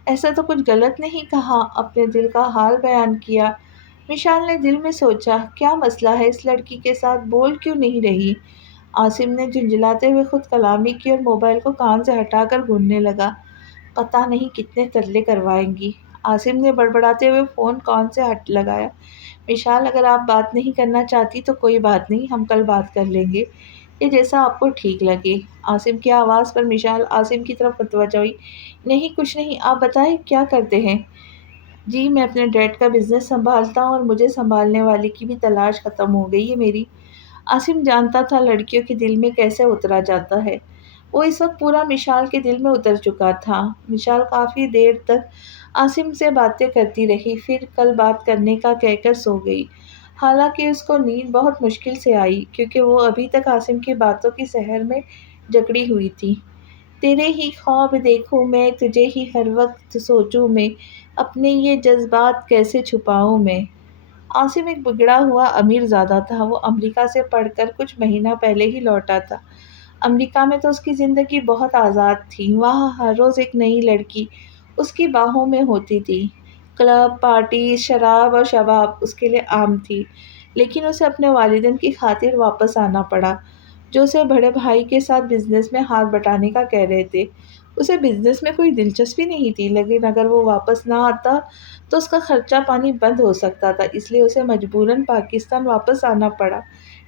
ایسا تو کچھ غلط نہیں کہا، اپنے دل کا حال بیان کیا۔ مشال نے دل میں سوچا، کیا مسئلہ ہے اس لڑکی کے ساتھ، بول کیوں نہیں رہی؟ عاصم نے جھنجھلاتے ہوئے خود کلامی کی اور موبائل کو کان سے ہٹا کر گھورنے لگا۔ پتہ نہیں کتنے ترلے کروائیں گی۔ عاصم نے بڑبڑاتے ہوئے فون کان سے ہٹ لگایا۔ مشال، اگر آپ بات نہیں کرنا چاہتی تو کوئی بات نہیں، ہم کل بات کر لیں گے، یہ جیسا آپ کو ٹھیک لگے۔ عاصم کی آواز پر مشال عاصم کی طرف متوجہ ہوئی۔ نہیں کچھ نہیں، آپ بتائیں کیا کرتے ہیں؟ جی میں اپنے ڈیڈ کا بزنس سنبھالتا ہوں، اور مجھے سنبھالنے والی کی بھی تلاش ختم ہو گئی ہے میری۔ عاصم جانتا تھا لڑکیوں کے دل میں کیسے اترا جاتا ہے۔ وہ اس وقت پورا مشال کے دل میں اتر چکا تھا۔ مشال کافی دیر تک عاصم سے باتیں کرتی رہی، پھر کل بات کرنے کا کہہ کر سو گئی۔ حالانکہ اس کو نیند بہت مشکل سے آئی، کیونکہ وہ ابھی تک عاصم کی باتوں کی سحر میں جکڑی ہوئی تھی۔ تیرے ہی خواب دیکھوں میں، تجھے ہی ہر وقت سوچوں میں، اپنے یہ جذبات کیسے چھپاؤں میں۔ عاصم ایک بگڑا ہوا امیر زادہ تھا۔ وہ امریکہ سے پڑھ کر کچھ مہینہ پہلے ہی لوٹا تھا۔ امریکہ میں تو اس کی زندگی بہت آزاد تھی۔ وہاں ہر روز ایک نئی لڑکی اس کی باہوں میں ہوتی تھی۔ کلب، پارٹیز، شراب اور شباب اس کے لیے عام تھی۔ لیکن اسے اپنے والدین کی خاطر واپس آنا پڑا، جو اسے بڑے بھائی کے ساتھ بزنس میں ہاتھ بٹانے کا کہہ رہے تھے۔ اسے بزنس میں کوئی دلچسپی نہیں تھی، لیکن اگر وہ واپس نہ آتا تو اس کا خرچہ پانی بند ہو سکتا تھا، اس لیے اسے مجبوراً پاکستان واپس آنا پڑا۔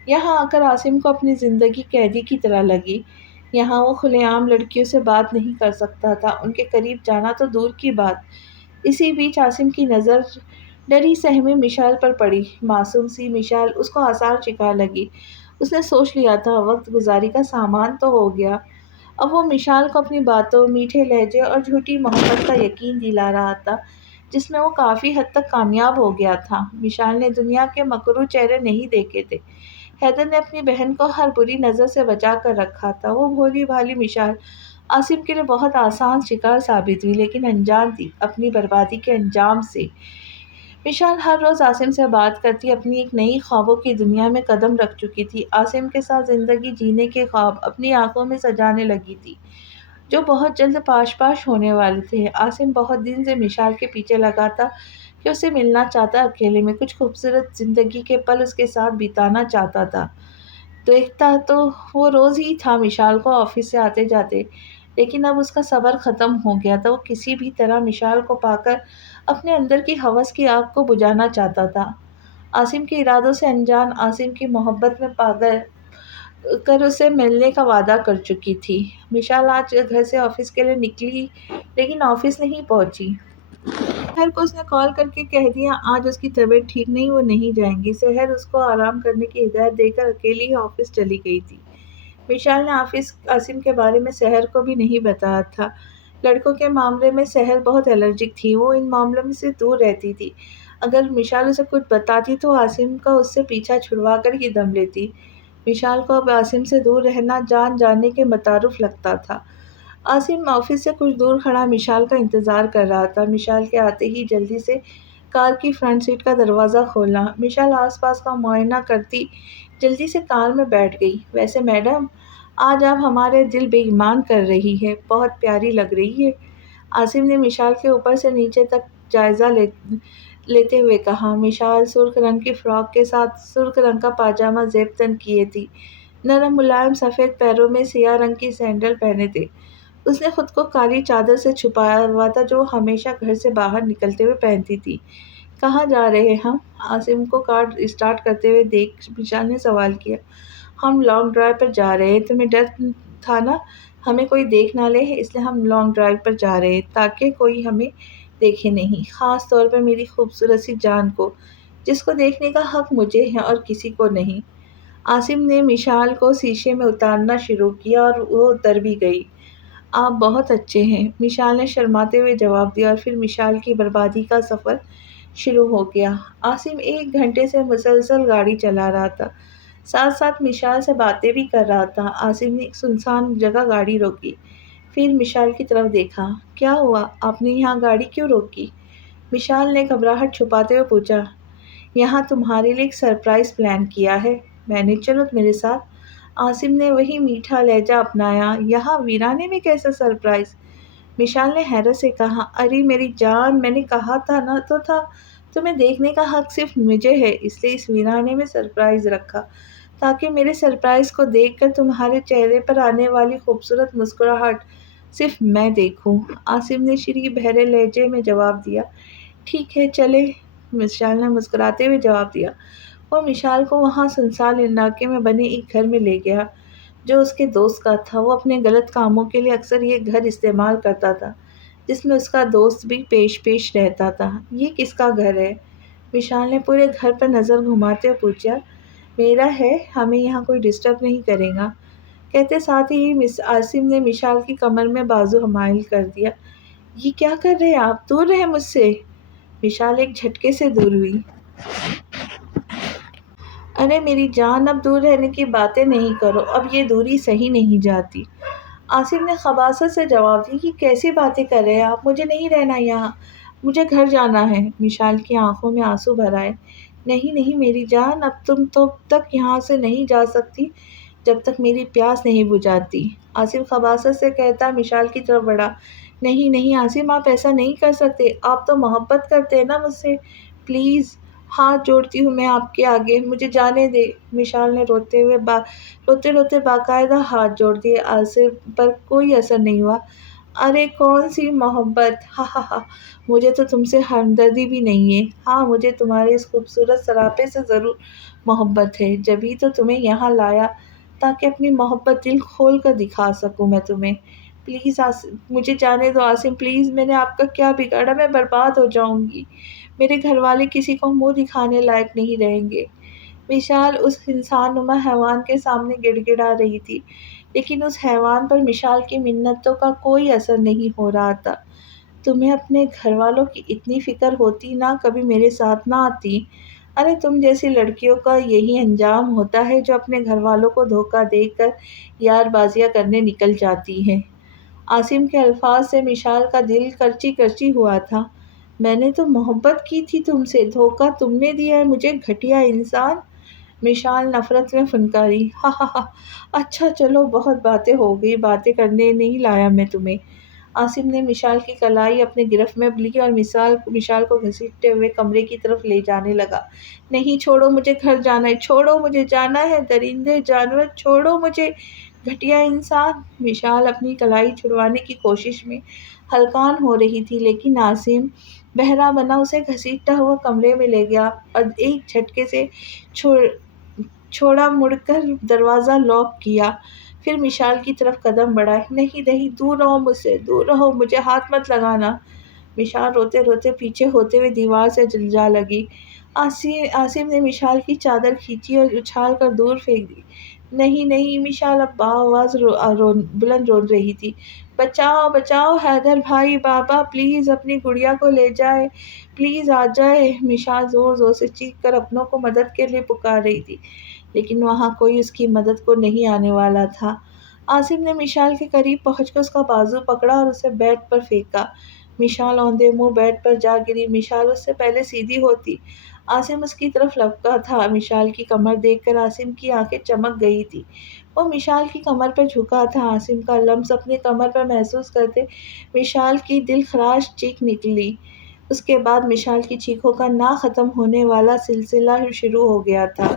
یہاں آ کر عاصم کو اپنی زندگی قیدی کی طرح لگی۔ یہاں وہ کھلے عام لڑکیوں سے بات نہیں کر سکتا تھا، ان کے قریب جانا تو دور کی بات۔ اسی بیچ عاصم کی نظر ڈری سہمی مشال پر پڑی۔ معصوم سی مشال اس کو آسان شکار لگی۔ اس نے سوچ لیا تھا وقت گزاری کا سامان تو ہو گیا۔ اب وہ مشال کو اپنی باتوں، میٹھے لہجے اور جھوٹی محبت کا یقین دلا رہا تھا، جس میں وہ کافی حد تک کامیاب ہو گیا تھا۔ مشال نے دنیا کے مکروہ چہرے نہیں دیکھے تھے۔ حیدر نے اپنی بہن کو ہر بری نظر سے بچا کر رکھا تھا۔ وہ بھولی بھالی مشال عاصم کے لیے بہت آسان شکار ثابت ہوئی، لیکن انجان تھی اپنی بربادی کے انجام سے۔ مشال ہر روز عاصم سے بات کرتی، اپنی ایک نئی خوابوں کی دنیا میں قدم رکھ چکی تھی۔ عاصم کے ساتھ زندگی جینے کے خواب اپنی آنکھوں میں سجانے لگی تھی، جو بہت جلد پاش ہونے والے تھے۔ عاصم بہت دن سے مشال کے پیچھے لگا تھا کہ اسے ملنا چاہتا، اکیلے میں کچھ خوبصورت زندگی کے پل اس کے ساتھ بتانا چاہتا تھا۔ دیکھتا تو وہ روز ہی تھا مشال کو آفس سے آتے جاتے، لیکن اب اس کا صبر ختم ہو گیا تھا۔ وہ کسی بھی طرح مشال کو پا کر اپنے اندر کی ہوس کی آگ کو بجھانا چاہتا تھا۔ عاصم کے ارادوں سے انجان عاصم کی محبت میں پاگل کر اسے ملنے کا وعدہ کر چکی تھی۔ مشال آج گھر سے آفس کے لیے نکلی، لیکن آفس نہیں پہنچی۔ سحر کو اس نے کال کر کے کہہ دیا آج اس کی طبیعت ٹھیک نہیں، وہ نہیں جائیں گی۔ سحر اس کو آرام کرنے کی ہدایت دے کر اکیلی ہی آفس چلی گئی تھی۔ مشال نے عاصم کے بارے میں سحر کو بھی نہیں بتایا تھا۔ لڑکوں کے معاملے میں سحر بہت الرجک تھی، وہ ان معاملوں میں سے دور رہتی تھی۔ اگر مشال اسے کچھ بتاتی تو عاصم کا اس سے پیچھا چھڑوا کر ہی دم لیتی۔ مشال کو اب عاصم سے دور رہنا جان جانے کے متعارف لگتا تھا۔ عاصم آفس سے کچھ دور کھڑا مشال کا انتظار کر رہا تھا۔ مشال کے آتے ہی جلدی سے کار کی فرنٹ سیٹ کا دروازہ کھولا۔ مشال آس پاس کا معائنہ کرتی جلدی سے کار میں بیٹھ گئی۔ ویسے میڈم، آج آپ ہمارے دل بے ایمان کر رہی ہے، بہت پیاری لگ رہی ہے۔ آصم نے مشال کے اوپر سے نیچے تک جائزہ لیتے ہوئے کہا۔ مشال سرخ رنگ کی فراک کے ساتھ سرخ رنگ کا پاجامہ زیب تن کیے تھی، نرم ملائم سفید پیروں میں سیاہ رنگ کی سینڈل پہنے تھے۔ اس نے خود کو کالی چادر سے چھپایا ہوا تھا جو ہمیشہ گھر سے باہر نکلتے ہوئے پہنتی تھی۔ کہاں جا رہے ہم؟ آصم کو کار اسٹارٹ کرتے ہوئے دیکھ مشال نے سوال کیا۔ ہم لانگ ڈرائیو پر جا رہے ہیں۔ تمہیں ڈر تھا نا ہمیں کوئی دیکھ نہ لے، اس لیے ہم لانگ ڈرائیو پر جا رہے ہیں تاکہ کوئی ہمیں دیکھے نہیں، خاص طور پر میری خوبصورت سی جان کو، جس کو دیکھنے کا حق مجھے ہے اور کسی کو نہیں۔ آصم نے مشال کو شیشے میں اتارنا شروع کیا اور وہ اتر بھی گئی۔ آپ بہت اچھے ہیں، مشال نے شرماتے ہوئے جواب دیا، اور پھر مشال کی بربادی کا سفر شروع ہو گیا۔ آصم 1 گھنٹے سے مسلسل گاڑی چلا رہا تھا، ساتھ ساتھ مشال سے باتیں بھی کر رہا تھا۔ آصم نے ایک سنسان جگہ گاڑی روکی، پھر مشال کی طرف دیکھا۔ کیا ہوا؟ آپ نے یہاں گاڑی کیوں روکی؟ مشال نے گھبراہٹ چھپاتے ہوئے پوچھا۔ یہاں تمہارے لیے ایک سرپرائز پلان کیا ہے میں نے، چلو میرے ساتھ۔ آصم نے وہی میٹھا لہجہ اپنایا۔ یہاں ویرانے میں کیسا سرپرائز؟ مشال نے حیرت سے کہا۔ ارے میری جان، میں نے کہا تھا نا تو تھا، تمہیں دیکھنے کا حق صرف مجھے ہے، اس لیے اس ویرانے میں سرپرائز رکھا تاکہ میرے سرپرائز کو دیکھ کر تمہارے چہرے پر آنے والی خوبصورت مسکراہٹ صرف میں دیکھوں۔ آصم نے شریف بحرے لہجے میں جواب دیا۔ ٹھیک ہے چلیں، مشال نے مسکراتے ہوئے جواب دیا۔ وہ مشال کو وہاں سنسان علاقے میں بنے ایک گھر میں لے گیا جو اس کے دوست کا تھا۔ وہ اپنے غلط کاموں کے لیے اکثر یہ گھر استعمال کرتا تھا، جس میں اس کا دوست بھی پیش رہتا تھا۔ یہ کس کا گھر ہے؟ مشال نے پورے گھر پر نظر گھماتے ہوئے پوچھا۔ میرا ہے، ہمیں یہاں کوئی ڈسٹرب نہیں کرے گا، کہتے ساتھ ہی آصم نے مشال کی کمر میں بازو حمائل کر دیا۔ یہ کیا کر رہے ہیں آپ؟ دور رہیں مجھ سے۔ مشال ایک جھٹکے سے دور ہوئی۔ ارے میری جان، اب دور رہنے کی باتیں نہیں کرو، اب یہ دوری صحیح نہیں جاتی۔ آصم نے خباثت سے جواب دیا۔ یہ کیسی باتیں کر رہے ہیں آپ؟ مجھے نہیں رہنا یہاں، مجھے گھر جانا ہے۔ مشال کی آنکھوں میں آنسو بھر آئے۔ نہیں نہیں میری جان، اب تم تو تک یہاں سے نہیں جا سکتی جب تک میری پیاس نہیں بجھاتی۔ آصم خباثت سے کہتا مشال کی طرف بڑھا۔ نہیں نہیں آصم، آپ ایسا نہیں کر سکتے، آپ تو محبت کرتے ہیں نا مجھ سے، پلیز ہاتھ جوڑتی ہوں میں آپ کے آگے، مجھے جانے دے۔ مشال نے روتے روتے باقاعدہ ہاتھ جوڑ دیے۔ آصم پر کوئی اثر نہیں ہوا۔ ارے کون سی محبت، ہا ہا ہا، مجھے تو تم سے ہمدردی بھی نہیں ہے۔ ہاں مجھے تمہارے اس خوبصورت سراپے سے ضرور محبت ہے، جبھی تو تمہیں یہاں لایا تاکہ اپنی محبت دل کھول کر دکھا سکوں میں تمہیں۔ پلیز مجھے جانے دو آصم، پلیز، میں نے آپ کا کیا بگاڑا؟ میں برباد ہو جاؤں گی، میرے گھر والے کسی کو منہ دکھانے لائق نہیں رہیں گے۔ مشال اس انسان نما حیوان کے سامنے گڑ گڑا رہی تھی، لیکن اس حیوان پر مشال کی منتوں کا کوئی اثر نہیں ہو رہا تھا۔ تمہیں اپنے گھر والوں کی اتنی فکر ہوتی نا کبھی میرے ساتھ نہ آتی؟ ارے تم جیسی لڑکیوں کا یہی انجام ہوتا ہے جو اپنے گھر والوں کو دھوکہ دے کر یار بازیاں کرنے نکل جاتی ہیں۔ آصم کے الفاظ سے مشال کا دل کرچی کرچی ہوا تھا۔ میں نے تو محبت کی تھی تم سے، دھوکہ تم نے دیا ہے مجھے، گھٹیا انسان۔ مشال نفرت میں پھنکاری۔ ہا ہا ہا، اچھا چلو بہت باتیں ہو گئی، باتیں کرنے نہیں لایا میں تمہیں۔ آصم نے مشال کی کلائی اپنے گرفت میں لی اور مشال کو گھسیٹتے ہوئے کمرے کی طرف لے جانے لگا۔ نہیں چھوڑو، مجھے گھر جانا ہے، چھوڑو مجھے جانا ہے، درندے جانور چھوڑو مجھے، گھٹیا انسان۔ مشال اپنی کلائی چھڑوانے کی کوشش میں ہلکان ہو رہی تھی، لیکن آصم بہرا بنا اسے گھسیٹتا ہوا کمرے میں لے گیا اور ایک جھٹکے سے چھوڑا، مڑ کر دروازہ لاک کیا، پھر مشال کی طرف قدم بڑھائے۔ نہیں نہیں، دور رہو مجھ سے، دور رہو، مجھے ہاتھ مت لگانا۔ مشال روتے روتے پیچھے ہوتے ہوئے دیوار سے جا لگی۔ آصم نے مشال کی چادر کھینچی اور اچھال کر دور پھینک دی۔ نہیں نہیں، مشال اب بآواز بلند رو رہی تھی۔ بچاؤ بچاؤ حیدر بھائی، بابا پلیز اپنی گڑیا کو لے جائے، پلیز آ جائے۔ مشال زور زور سے چیخ کر اپنوں کو مدد کے لیے پکار رہی تھی، لیکن وہاں کوئی اس کی مدد کو نہیں آنے والا تھا۔ آصم نے مشال کے قریب پہنچ کر اس کا بازو پکڑا اور اسے بیڈ پر پھینکا۔ مشال اوندھے منہ بیڈ پر جا گری۔ مشال اس سے پہلے سیدھی ہوتی عاصم اس کی طرف لپکا تھا۔ مشال کی کمر دیکھ کر عاصم کی آنکھیں چمک گئی تھی۔ وہ مشال کی کمر پر جھکا تھا۔ عاصم کا لمس اپنی کمر پر محسوس کرتے مشال کی دل خراش چیخ نکلی۔ اس کے بعد مشال کی چیخوں کا نہ ختم ہونے والا سلسلہ شروع ہو گیا تھا۔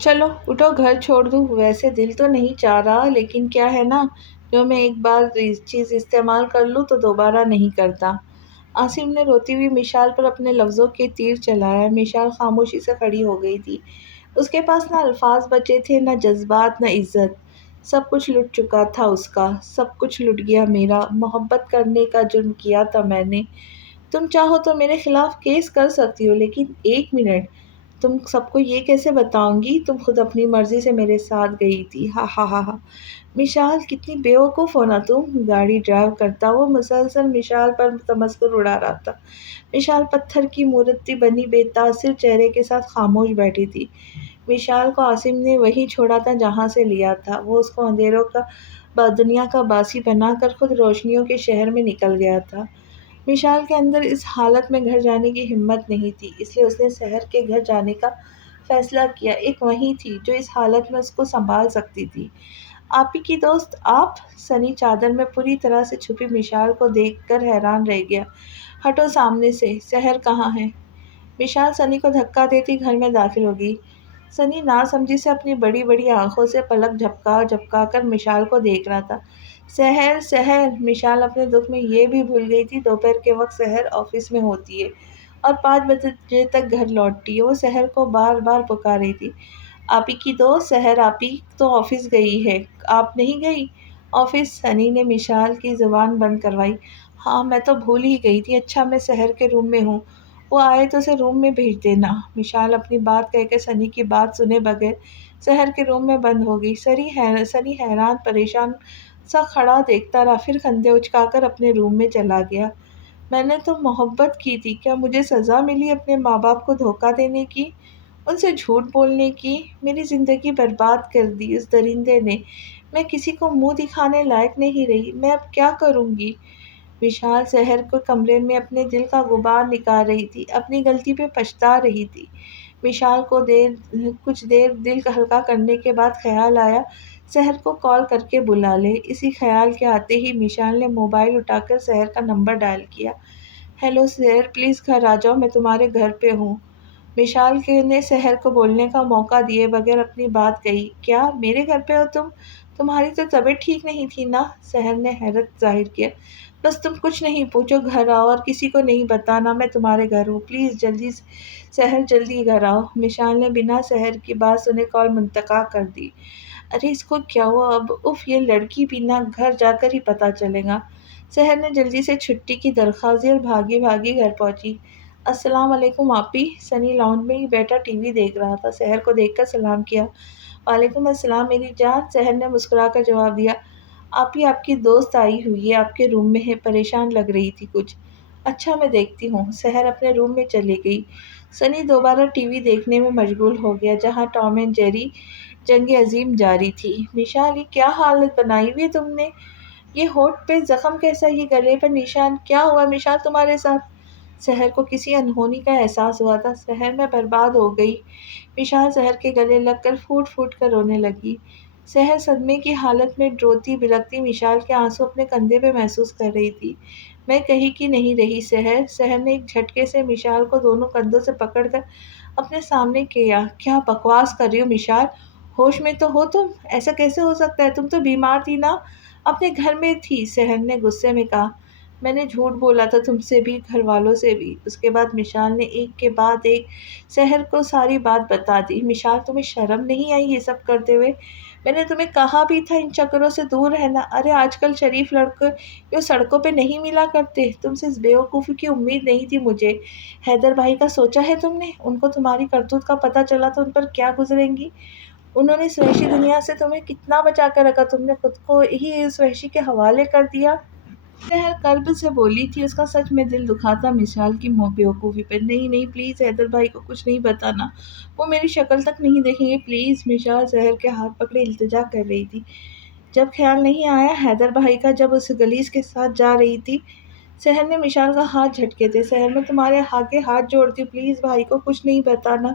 چلو اٹھو، گھر چھوڑ دوں۔ ویسے دل تو نہیں چاہ رہا، لیکن کیا ہے نا، جو میں ایک بار چیز استعمال کر لوں تو دوبارہ نہیں کرتا۔ عاصم نے روتی ہوئی مشال پر اپنے لفظوں کے تیر چلایا۔ مشال خاموشی سے کھڑی ہو گئی تھی۔ اس کے پاس نہ الفاظ بچے تھے، نہ جذبات، نہ عزت۔ سب کچھ لٹ چکا تھا اس کا۔ سب کچھ لٹ گیا میرا۔ محبت کرنے کا جرم کیا تھا میں نے۔ تم چاہو تو میرے خلاف کیس کر سکتی ہو، لیکن ایک منٹ، تم سب کو یہ کیسے بتاؤں گی تم خود اپنی مرضی سے میرے ساتھ گئی تھی؟ ہا ہا ہا ہا۔ مشال کتنی بیوقوف ہو نا تم۔ گاڑی ڈرائیو کرتا وہ مسلسل مشال پر تمسخر اڑا رہا تھا۔ مشال پتھر کی مورتی بنی بے تاثر چہرے کے ساتھ خاموش بیٹھی تھی۔ مشال کو عاصم نے وہیں چھوڑا تھا جہاں سے لیا تھا۔ وہ اس کو اندھیروں کا دنیا کا باسی بنا کر خود روشنیوں کے شہر میں نکل گیا تھا۔ مشال کے اندر اس حالت میں گھر جانے کی ہمت نہیں تھی، اس لیے اس نے سحر کے گھر جانے کا فیصلہ کیا۔ ایک وہی تھی جو اس حالت میں اس کو سنبھال سکتی تھی۔ آپی کی دوست آپ؟ سنی چادر میں پوری طرح سے چھپی مشال کو دیکھ کر حیران رہ گیا۔ ہٹو سامنے سے، سحر کہاں ہے؟ مشال سنی کو دھکا دیتی گھر میں داخل ہو گئی۔ سنی ناسمجھی سے اپنی بڑی بڑی آنکھوں سے پلک جھپکا جھپکا کر مشال کو دیکھ رہا تھا۔ سحر سحر! مشال اپنے دکھ میں یہ بھی بھول گئی تھی دوپہر کے وقت سحر آفس میں ہوتی ہے اور 5 بجے تک گھر لوٹتی ہے۔ وہ سحر کو بار بار پکار رہی تھی۔ آپی کی دوست سحر، آپی تو آفس گئی ہے، آپ نہیں گئی آفس؟ سنی نے مشال کی زبان بند کروائی۔ ہاں میں تو بھول ہی گئی تھی۔ اچھا میں سحر کے روم میں ہوں، وہ آئے تو اسے روم میں بھیج دینا۔ مشال اپنی بات کہہ کے سنی کی بات سنے بغیر سحر کے روم میں بند ہو گئی۔ سنی حیران پریشان سا کھڑا دیکھتا رہا، پھر کندھے اچکا کر اپنے روم میں چلا گیا۔ میں نے تو محبت کی تھی، کیا مجھے سزا ملی اپنے ماں باپ کو دھوکہ دینے کی، ان سے جھوٹ بولنے کی؟ میری زندگی برباد کر دی اس درندے نے۔ میں کسی کو منہ دکھانے لائق نہیں رہی، میں اب کیا کروں گی؟ مشال سحر کو کمرے میں اپنے دل کا غبار نکال رہی تھی، اپنی غلطی پہ پچھتا رہی تھی۔ مشال کو کچھ دیر دل ہلکا کرنے کے بعد خیال آیا سحر کو کال کر کے بلا لے۔ اسی خیال کے آتے ہی مشال نے موبائل اٹھا کر سحر کا نمبر ڈائل کیا۔ ہیلو سحر، پلیز گھر آ جاؤ، میں تمہارے گھر پہ ہوں۔ مشال نے سحر کو بولنے کا موقع دیے بغیر اپنی بات کہی۔ کیا میرے گھر پہ ہو تم؟ تمہاری تو طبیعت ٹھیک نہیں تھی نا؟ سحر نے حیرت ظاہر کیا۔ بس تم کچھ نہیں پوچھو، گھر آؤ اور کسی کو نہیں بتانا میں تمہارے گھر ہوں، پلیز جلدی سحر جلدی گھر آؤ۔ مشال نے بنا سحر کی بات سنے کال منقطع کر دی۔ ارے اس کو کیا ہوا اب؟ اف، یہ لڑکی بھی نہ، گھر جا کر ہی پتہ چلے گا۔ سحر نے جلدی سے چھٹی کی درخواست دی اور بھاگی بھاگی گھر پہنچی۔ السلام علیکم آپی۔ سنی لاؤنج میں ہی بیٹھا ٹی وی دیکھ رہا تھا، سحر کو دیکھ کر سلام کیا۔ وعلیکم السلام میری جان، سحر نے مسکرا کر جواب دیا۔ آپی آپ کی دوست آئی ہوئی ہے، آپ کے روم میں ہے، پریشان لگ رہی تھی کچھ۔ اچھا میں دیکھتی ہوں۔ سحر اپنے روم میں چلی گئی۔ سنی دوبارہ ٹی وی دیکھنے میں مشغول ہو گیا جہاں ٹام اینڈ جیری جنگ عظیم جاری تھی۔ مشال یہ کیا حالت بنائی ہوئی ہے تم نے؟ یہ ہونٹ پہ زخم کیسا، یہ گلے پر نشان، کیا ہوا مشال تمہارے ساتھ؟ سحر کو کسی انہونی کا احساس ہوا تھا۔ سحر میں برباد ہو گئی۔ مشال سحر کے گلے لگ کر پھوٹ پھوٹ کر رونے لگی۔ سحر صدمے کی حالت میں روتی بلکتی مشال کے آنسو اپنے کندھے پہ محسوس کر رہی تھی۔ میں کہیں کی نہیں رہی سحر۔ سحر نے ایک جھٹکے سے مشال کو دونوں کندھوں سے پکڑ کر اپنے سامنے کیا۔ کیا بکواس کر رہی ہو مشال؟ ہوش میں تو ہو تم؟ ایسا کیسے ہو سکتا ہے؟ تم تو بیمار تھی نا، اپنے گھر میں تھی، سحر نے غصے میں کہا۔ میں نے جھوٹ بولا تھا تم سے بھی، گھر والوں سے بھی۔ اس کے بعد مشال نے ایک کے بعد ایک سحر کو ساری بات بتا دی۔ مشال تمہیں شرم نہیں آئی یہ سب کرتے ہوئے؟ میں نے تمہیں کہا بھی تھا ان چکروں سے دور رہنا۔ ارے آج کل شریف لڑکے جو سڑکوں پہ نہیں ملا کرتے، تم سے اس بیوقوفی کی امید نہیں تھی مجھے۔ حیدر بھائی کا سوچا ہے تم نے؟ ان کو تمہاری کرتوت کا پتہ چلا تو ان پر کیا گزریں گی؟ انہوں نے اس وحشی دنیا سے تمہیں کتنا بچا کر رکھا، تم نے خود کو ہی اس وحشی کے حوالے کر دیا۔ سحر قلب سے بولی تھی، اس کا سچ میں دل دکھا تھا مشال کی بیوقوفی پہ۔ نہیں نہیں پلیز حیدر بھائی کو کچھ نہیں بتانا، وہ میری شکل تک نہیں دیکھیں گے پلیز۔ مشال سحر کے ہاتھ پکڑے التجا کر رہی تھی۔ جب خیال نہیں آیا حیدر بھائی کا، جب اس گلیس کے ساتھ جا رہی تھی سحر نے مشال کا ہاتھ جھٹکے تھے۔ سحر میں تمہارے آگے ہاتھ جوڑتی ہوں، پلیز بھائی کو کچھ نہیں بتانا،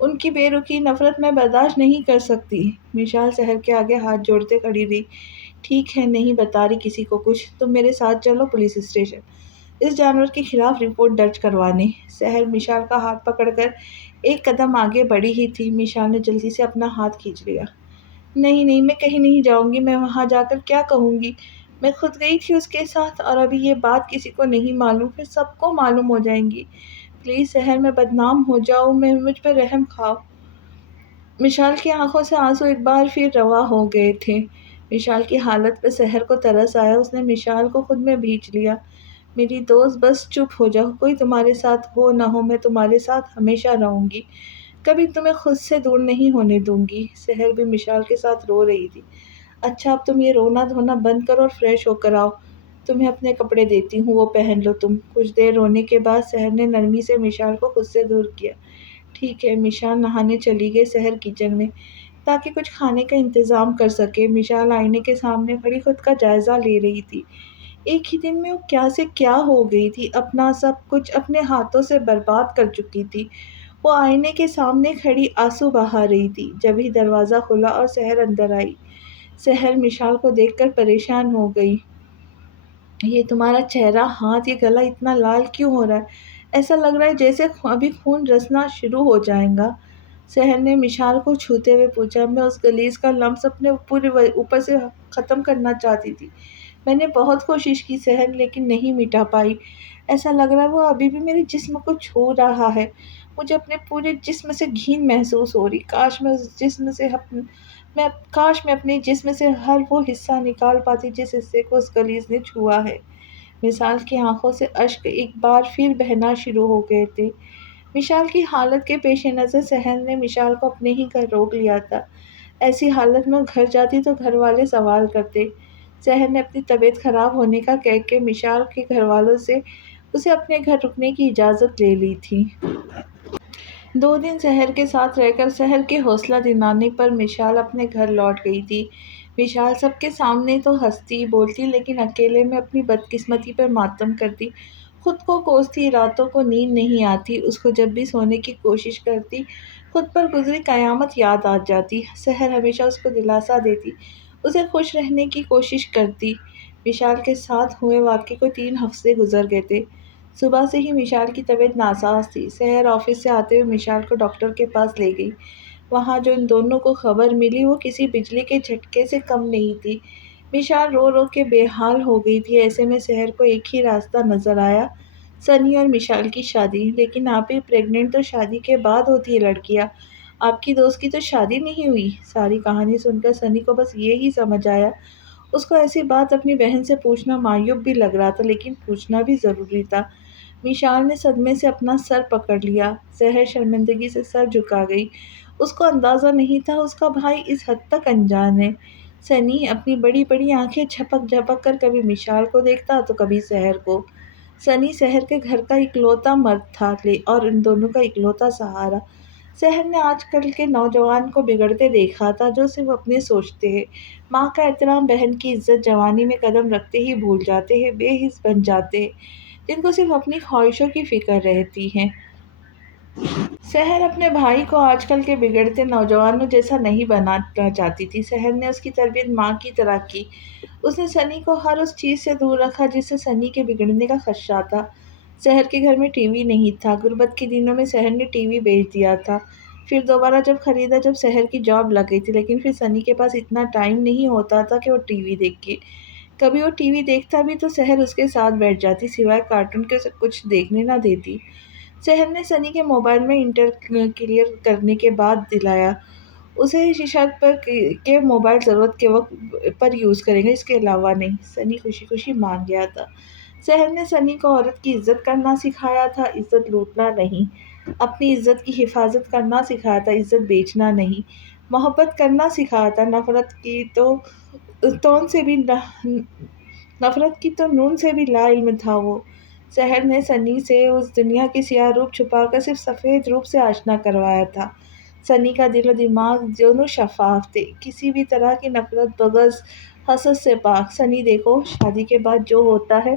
ان کی بے رخی نفرت میں برداشت نہیں کر سکتی۔ مشال سحر کے آگے ہاتھ جوڑتے کھڑی رہی۔ ٹھیک ہے، نہیں بتا رہی کسی کو کچھ، تم میرے ساتھ چلو پولیس اسٹیشن، اس جانور کے خلاف رپورٹ درج کروانے۔ سحر مشال کا ہاتھ پکڑ کر ایک قدم آگے بڑھی ہی تھی، مشال نے جلدی سے اپنا ہاتھ کھینچ لیا۔ نہیں نہیں، میں کہیں نہیں جاؤں گی، میں وہاں جا کر کیا کہوں گی؟ میں خود گئی تھی اس کے ساتھ، اور ابھی یہ بات کسی کو نہیں معلوم، پھر سب کو معلوم ہو جائیں گی۔ پلیز سحر، میں بدنام ہو جاؤں، میں مجھ پہ رحم کھاؤ۔ مشال کی آنکھوں سے آنسو ایک بار پھر رواں ہو گئے تھے۔ مشال کی حالت پہ سحر کو ترس آیا، اس نے مشال کو خود میں بھینچ لیا۔ میری دوست بس چپ ہو جاؤ، کوئی تمہارے ساتھ ہو نہ ہو، میں تمہارے ساتھ ہمیشہ رہوں گی، کبھی تمہیں خود سے دور نہیں ہونے دوں گی۔ سحر بھی مشال کے ساتھ رو رہی تھی۔ اچھا اب تم یہ رونا دھونا بند کرو اور فریش ہو کر آؤ، تمہیں اپنے کپڑے دیتی ہوں، وہ پہن لو تم۔ کچھ دیر رونے کے بعد سحر نے نرمی سے مشال کو خود سے دور کیا۔ ٹھیک ہے، مشال نہانے چلی گئی سحر کچن میں، تاکہ کچھ کھانے کا انتظام کر سکے۔ مشال آئینے کے سامنے کھڑی خود کا جائزہ لے رہی تھی۔ ایک ہی دن میں وہ کیا سے کیا ہو گئی تھی، اپنا سب کچھ اپنے ہاتھوں سے برباد کر چکی تھی۔ وہ آئینے کے سامنے کھڑی آنسو بہا رہی تھی، جبھی دروازہ کھلا اور سحر اندر آئی۔ سحر مشال کو دیکھ کر پریشان ہو گئی۔ یہ تمہارا چہرہ، ہاتھ، یہ گلا اتنا لال کیوں ہو رہا ہے؟ ایسا لگ رہا ہے جیسے ابھی خون رسنا شروع ہو جائے گا۔ سحر نے مشال کو چھوتے ہوئے پوچھا۔ میں اس گلیز کا لمس اپنے پورے اوپر سے ختم کرنا چاہتی تھی، میں نے بہت کوشش کی سحر، لیکن نہیں مٹا پائی۔ ایسا لگ رہا ہے وہ ابھی بھی میرے جسم کو چھو رہا ہے، مجھے اپنے پورے جسم سے گھین محسوس ہو رہی۔ کاش میں اپنے جسم سے ہر وہ حصہ نکال پاتی جس حصے کو اس گلیز نے چھوا ہے۔ مشال کی آنکھوں سے اشک ایک بار پھر بہنا شروع ہو گئے تھے۔ مشال کی حالت کے پیش نظر سحر نے مشال کو اپنے ہی گھر روک لیا تھا۔ ایسی حالت میں گھر جاتی تو گھر والے سوال کرتے۔ سحر نے اپنی طبیعت خراب ہونے کا کہہ کے مشال کے گھر والوں سے اسے اپنے گھر رکنے کی اجازت لے لی تھی۔ 2 دن سحر کے ساتھ رہ کر سحر کے حوصلہ دلانے پر مشال اپنے گھر لوٹ گئی تھی۔ مشال سب کے سامنے تو ہنستی بولتی، لیکن اکیلے میں اپنی بدقسمتی پر ماتم کرتی، خود کو کوستی۔ راتوں کو نیند نہیں آتی، اس کو جب بھی سونے کی کوشش کرتی خود پر گزری قیامت یاد آ جاتی۔ سحر ہمیشہ اس کو دلاسا دیتی، اسے خوش رہنے کی کوشش کرتی۔ مشال کے ساتھ ہوئے واقعے کو 3 ہفتے گزر گئے تھے۔ صبح سے ہی مشال کی طبیعت ناساز تھی۔ سحر آفس سے آتے ہوئے مشال کو ڈاکٹر کے پاس لے گئی۔ وہاں جو ان دونوں کو خبر ملی وہ کسی بجلی کے جھٹکے سے کم نہیں تھی۔ مشال رو رو کے بے حال ہو گئی تھی۔ ایسے میں سحر کو ایک ہی راستہ نظر آیا، سنی اور مشال کی شادی۔ لیکن آپ ہی پریگننٹ تو شادی کے بعد ہوتی ہے لڑکیاں، آپ کی دوست کی تو شادی نہیں ہوئی۔ ساری کہانی سن کر سنی کو بس یہی سمجھ آیا، اس کو ایسی بات اپنی بہن سے پوچھنا معیوب بھی لگ رہا تھا، لیکن پوچھنا بھی ضروری تھا۔ مشال نے صدمے سے اپنا سر پکڑ لیا۔ سحر شرمندگی سے سر جھکا گئی، اس کو اندازہ نہیں تھا اس کا بھائی اس حد تک انجان ہے۔ سنی اپنی بڑی بڑی آنکھیں جھپک جھپک کر کبھی مشال کو دیکھتا تو کبھی سحر کو۔ سنی سحر کے گھر کا اکلوتا مرد تھا اور ان دونوں کا اکلوتا سہارا۔ سحر نے آج کل کے نوجوان کو بگڑتے دیکھا تھا، جو صرف اپنے سوچتے ہیں، ماں کا احترام، بہن کی عزت، جوانی میں قدم رکھتے ہی بھول جاتے ہیں، بے حس بن جاتے ہیں، جن کو صرف اپنی خواہشوں کی فکر رہتی ہے۔ سحر اپنے بھائی کو آج کل کے بگڑتے نوجوانوں جیسا نہیں بنانا چاہتی تھی۔ سحر نے اس کی تربیت ماں کی طرح کی، اس نے سنی کو ہر اس چیز سے دور رکھا جس سے سنی کے بگڑنے کا خدشہ تھا۔ سحر کے گھر میں ٹی وی نہیں تھا، غربت کے دنوں میں سحر نے ٹی وی بیچ دیا تھا، پھر دوبارہ جب خریدا جب سحر کی جاب لگ گئی تھی، لیکن پھر سنی کے پاس اتنا ٹائم نہیں ہوتا تھا کہ وہ ٹی وی دیکھے۔ کبھی وہ ٹی وی دیکھتا بھی تو سحر اس کے ساتھ بیٹھ جاتی، سوائے کارٹون کے اسے کچھ دیکھنے نہ دیتی۔ سحر نے سنی کے موبائل میں انٹر کلیئر کرنے کے بعد دلایا، اسے شرط پر کہ موبائل ضرورت کے وقت پر یوز کرے گا، اس کے علاوہ نہیں۔ سنی خوشی خوشی مان گیا تھا۔ سحر نے سنی کو عورت کی عزت کرنا سکھایا تھا، عزت لوٹنا نہیں، اپنی عزت کی حفاظت کرنا سکھایا تھا، عزت بیچنا نہیں، محبت کرنا سکھایا تھا، نفرت کی تو نون سے بھی لا علم تھا وہ۔ سحر نے سنی سے اس دنیا کی سیاہ روپ چھپا کر صرف سفید روپ سے آشنا کروایا تھا۔ سنی کا دل و دماغ دونوں شفاف تھے، کسی بھی طرح کی نفرت، بغض، حسد سے پاک۔ سنی دیکھو، شادی کے بعد جو ہوتا ہے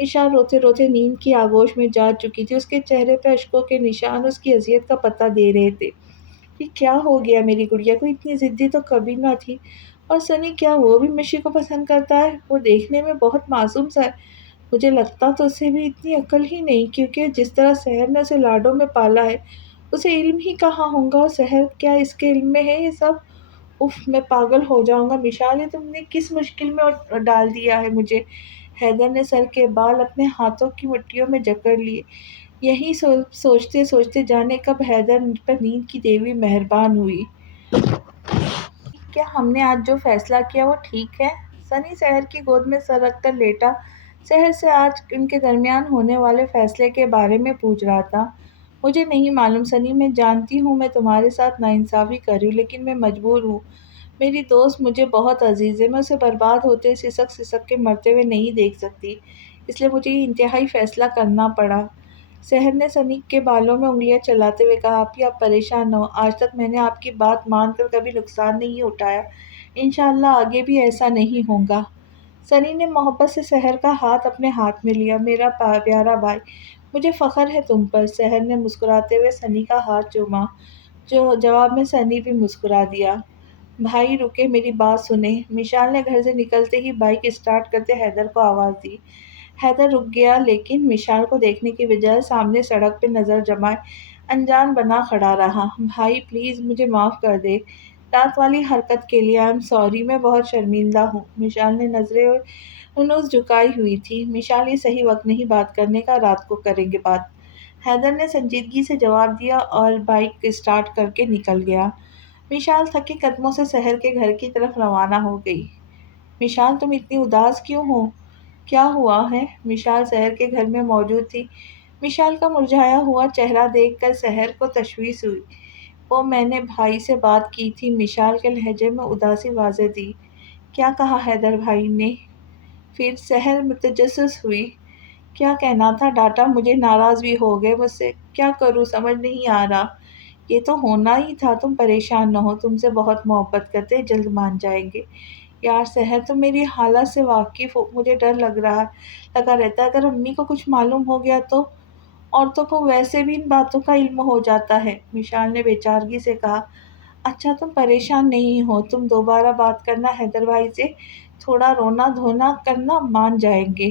مشال روتے روتے نیند کی آغوش میں جا چکی تھی، اس کے چہرے پہ اشکوں کے نشان اس کی اذیت کا پتہ دے رہے تھے۔ یہ کیا ہو گیا میری گڑیا کو، اتنی ضدی تو کبھی نہ تھی۔ اور سنی کیا وہ بھی مشی کو پسند کرتا ہے؟ وہ دیکھنے میں بہت معصوم سا ہے، مجھے لگتا تو اسے بھی اتنی عقل ہی نہیں، کیونکہ جس طرح سحر نے اسے لاڈوں میں پالا ہے اسے علم ہی کہاں ہوگا، اور سحر کیا اس کے علم میں ہے یہ سب؟ اف، میں پاگل ہو جاؤں گا۔ مشال، یہ تم نے کس مشکل میں ڈال دیا ہے مجھے؟ حیدر نے سر کے بال اپنے ہاتھوں کی مٹھیوں میں جکڑ لیے۔ یہی سوچتے سوچتے جانے کب حیدر پر نیند کی دیوی مہربان ہوئی۔ کیا ہم نے آج جو فیصلہ کیا وہ ٹھیک ہے؟ سنی سحر کی گود میں سر رکھ کر لیٹا سحر سے آج ان کے درمیان ہونے والے فیصلے کے بارے میں پوچھ رہا تھا۔ مجھے نہیں معلوم سنی، میں جانتی ہوں میں تمہارے ساتھ ناانصافی کر رہی ہوں، لیکن میں مجبور ہوں۔ میری دوست مجھے بہت عزیز ہے، میں اسے برباد ہوتے سسک سسک کے مرتے ہوئے نہیں دیکھ سکتی، اس لیے مجھے یہ انتہائی فیصلہ کرنا پڑا۔ سحر نے سنی کے بالوں میں انگلیاں چلاتے ہوئے کہا، آپ پریشان نہ ہو، آج تک میں نے آپ کی بات مان کر کبھی نقصان نہیں اٹھایا، انشاءاللہ آگے بھی ایسا نہیں ہوگا۔ سنی نے محبت سے سحر کا ہاتھ اپنے ہاتھ میں لیا۔ میرا پیارا بھائی، مجھے فخر ہے تم پر۔ سحر نے مسکراتے ہوئے سنی کا ہاتھ چوما، جو جواب میں سنی بھی مسکرا دیا۔ بھائی رکے، میری بات سنیں۔ مشال نے گھر سے نکلتے ہی بائک اسٹارٹ کرتے حیدر کو آواز دی۔ حیدر رک گیا، لیکن مشال کو دیکھنے کی بجائے سامنے سڑک پہ نظر جمائے انجان بنا کھڑا رہا۔ بھائی پلیز مجھے معاف کر دے، رات والی حرکت کے لیے آئی ایم سوری، میں بہت شرمندہ ہوں۔ مشال نے نظریں ہنوز جھکائی ہوئی تھی۔ مشال، یہ صحیح وقت نہیں بات کرنے کا، رات کو کریں گے بات، حیدر نے سنجیدگی سے جواب دیا اور بائک اسٹارٹ کر کے نکل گیا۔ مشال تھکے قدموں سے سحر کے گھر کی طرف روانہ ہو گئی۔ مشال، تم اتنی اداس کیوں ہو؟ کیا ہوا ہے؟ مشال سحر کے گھر میں موجود تھی۔ مشال کا مرجھایا ہوا چہرہ دیکھ کر سحر کو تشویش ہوئی۔ وہ میں نے بھائی سے بات کی تھی، مشال کے لہجے میں اداسی واضح تھی۔ کیا کہا حیدر بھائی نے؟ پھر سحر متجسس ہوئی۔ کیا کہنا تھا، ڈاٹا، مجھے ناراض بھی ہو گئے مجھ سے، کیا کروں سمجھ نہیں آ رہا۔ یہ تو ہونا ہی تھا، تم پریشان نہ ہو، تم سے بہت محبت کرتے، جلد مان جائیں گے۔ یار سحر، تم میری حالت سے واقف ہو، مجھے ڈر لگا رہتا ہے اگر امی کو کچھ معلوم ہو گیا تو۔ عورتوں کو ویسے بھی ان باتوں کا علم ہو جاتا ہے، مشال نے بے چارگی سے کہا۔ اچھا تم پریشان نہیں ہو، تم دوبارہ بات کرنا حیدر بھائی سے، تھوڑا رونا دھونا کرنا، مان جائیں گے۔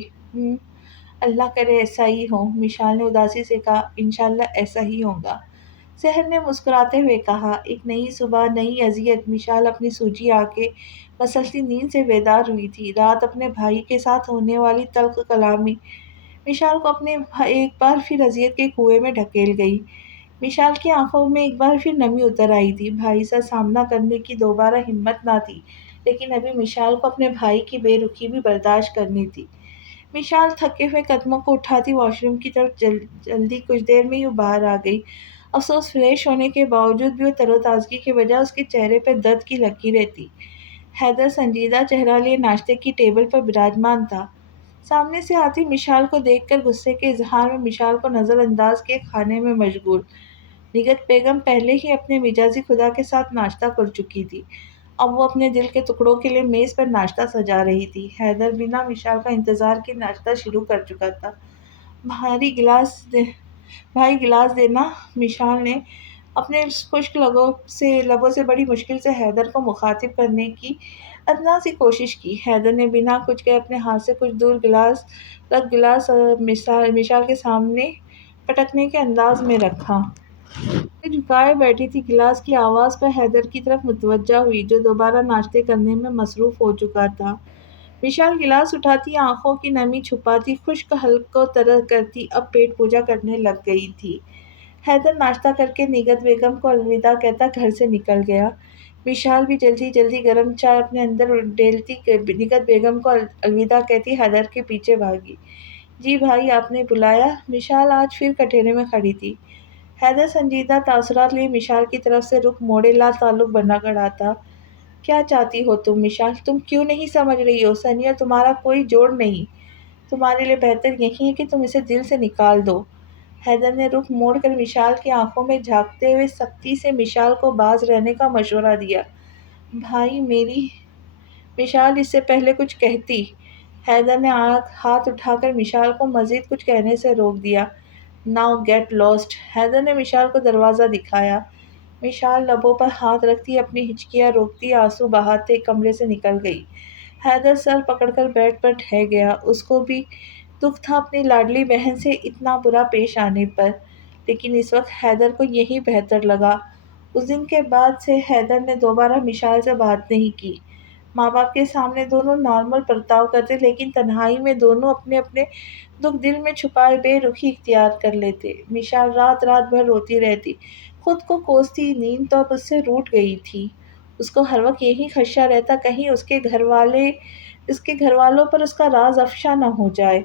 اللہ کرے ایسا ہی ہو، مشال نے اداسی سے کہا۔ انشاءاللہ ایسا ہی ہوگا، سحر نے مسکراتے ہوئے کہا۔ ایک نئی صبح، نئی اذیت۔ مشال اپنی سوجی آنکھیں مسلسل نیند سے بیدار ہوئی تھی۔ رات اپنے بھائی کے ساتھ ہونے والی تلخ کلامی مشال کو اپنے ایک بار پھر اذیت کے کنویں میں ڈھکیل گئی۔ مشال کی آنکھوں میں ایک بار پھر نمی اتر آئی تھی۔ بھائی سے سامنا کرنے کی دوبارہ ہمت نہ تھی، لیکن ابھی مشال کو اپنے بھائی کی بے رخی بھی برداشت کرنی تھی۔ مشال تھکے ہوئے قدموں کو اٹھاتی واش روم کی طرف جلدی کچھ دیر میں ہی باہر آ گئی۔ افسوس، فریش ہونے کے باوجود بھی وہ تر و تازگی کے بجائے اس کے چہرے پہ درد کی لکیریں تھیں۔ حیدر سنجیدہ چہرہ لیے ناشتے کی ٹیبل پر براجمان تھا۔ سامنے سے آتی مشال کو دیکھ کر غصے کے اظہار میں مشال کو نظر انداز کیے کھانے میں مشغول۔ نگہت بیگم پہلے ہی اپنے مجازی خدا کے ساتھ ناشتہ کر چکی تھی، اب وہ اپنے دل کے ٹکڑوں کے لیے میز پر ناشتہ سجا رہی تھی۔ حیدر بنا مشال کا انتظار کیے ناشتہ شروع کر چکا تھا۔ بھائی گلاس دینا، مشال نے اپنے خشک لبوں سے بڑی مشکل سے حیدر کو مخاطب کرنے کی ادنا سی کوشش کی۔ حیدر نے بنا کچھ کہے اپنے ہاتھ سے کچھ دور گلاس مشال کے سامنے پٹکنے کے انداز میں رکھا۔ وہ جھکائے بیٹھی تھی، گلاس کی آواز پر حیدر کی طرف متوجہ ہوئی، جو دوبارہ ناشتے کرنے میں مصروف ہو چکا تھا۔ مشال گلاس اٹھاتی، آنکھوں کی نمی چھپاتی، خشک حلق کو تر کرتی، اب پیٹ پوجا کرنے لگ گئی تھی۔ حیدر ناشتہ کر کے نگہت بیگم کو الوداع کہتا گھر سے نکل گیا۔ مشال بھی جلدی جلدی گرم چائے اپنے اندر ڈیلتی نگہت بیگم کو الوداع کہتی حیدر کے پیچھے بھاگی۔ جی بھائی، آپ نے بلایا؟ مشال آج پھر کٹہرے میں کھڑی تھی۔ حیدر سنجیدہ تاثرات لیے مشال کی طرف سے رخ موڑے لا تعلق بنا کھڑا تھا۔ کیا چاہتی ہو تم مشال؟ تم کیوں نہیں سمجھ رہی ہو؟ سنی اور تمہارا کوئی جوڑ نہیں، تمہارے لیے بہتر یہی ہے کہ تم اسے دل سے نکال دو۔ حیدر نے رخ موڑ کر مشال کی آنکھوں میں جھانکتے ہوئے سختی سے مشال کو باز رہنے کا مشورہ دیا۔ بھائی، میری مشال اس سے پہلے کچھ کہتی، حیدر نے ہاتھ اٹھا کر مشال کو مزید کچھ کہنے سے روک دیا۔ ناؤ گیٹ لاسٹ، حیدر نے مشال کو دروازہ دکھایا۔ مشال لبوں پر ہاتھ رکھتی اپنی ہچکیاں روکتی آنسو بہاتے کمرے سے نکل گئی۔ حیدر سر پکڑ کر بیڈ پر ٹھہر گیا۔ اس کو بھی دکھ تھا اپنی لاڈلی بہن سے اتنا برا پیش آنے پر، لیکن اس وقت حیدر کو یہی بہتر لگا۔ اس دن کے بعد سے حیدر نے دوبارہ مشال سے بات نہیں کی۔ ماں باپ کے سامنے دونوں نارمل برتاؤ کرتے، لیکن تنہائی میں دونوں اپنے اپنے دکھ دل میں چھپائے بے رخی اختیار کر لیتے۔ مشال رات رات بھر روتی رہتی، خود کو کوستی، نیند تو اب اس سے روٹھ گئی تھی۔ اس کو ہر وقت یہی خدشہ رہتا کہیں اس کے گھر والوں پر اس کا راز افشا نہ ہو جائے۔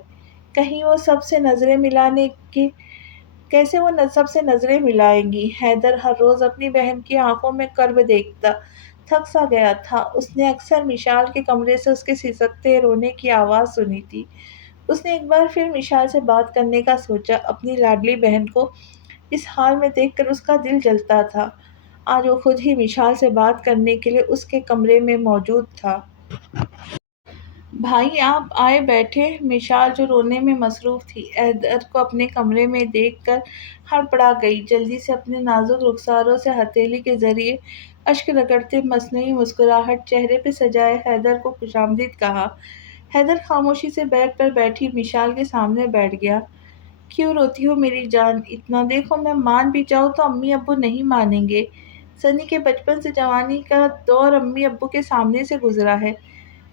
کہیں وہ سب سے نظریں ملانے کی کیسے وہ سب سے نظریں ملائیں گی۔ حیدر ہر روز اپنی بہن کی آنکھوں میں کرب دیکھتا تھک سا گیا تھا۔ اس نے اکثر مشال کے کمرے سے اس کے سسکتے رونے کی آواز سنی تھی۔ اس نے ایک بار پھر مشال سے بات کرنے کا سوچا۔ اپنی لاڈلی بہن کو اس حال میں دیکھ کر اس کا دل جلتا تھا۔ آج وہ خود ہی مشال سے بات کرنے کے لیے اس کے کمرے میں موجود تھا۔ بھائی آپ آئے بیٹھے۔ مشال جو رونے میں مصروف تھی، حیدر کو اپنے کمرے میں دیکھ کر ہڑبڑا گئی۔ جلدی سے اپنے نازک رخساروں سے ہتھیلی کے ذریعے اشک رگڑتے مصنوعی مسکراہٹ چہرے پہ سجائے حیدر کو خوش آمدید کہا۔ حیدر خاموشی سے بیڈ پر بیٹھی مشال کے سامنے بیٹھ گیا۔ کیوں روتی ہو میری جان اتنا؟ دیکھو میں مان بھی جاؤں تو امی ابو نہیں مانیں گے۔ سنی کے بچپن سے جوانی کا دور امی ابو کے سامنے سے گزرا ہے۔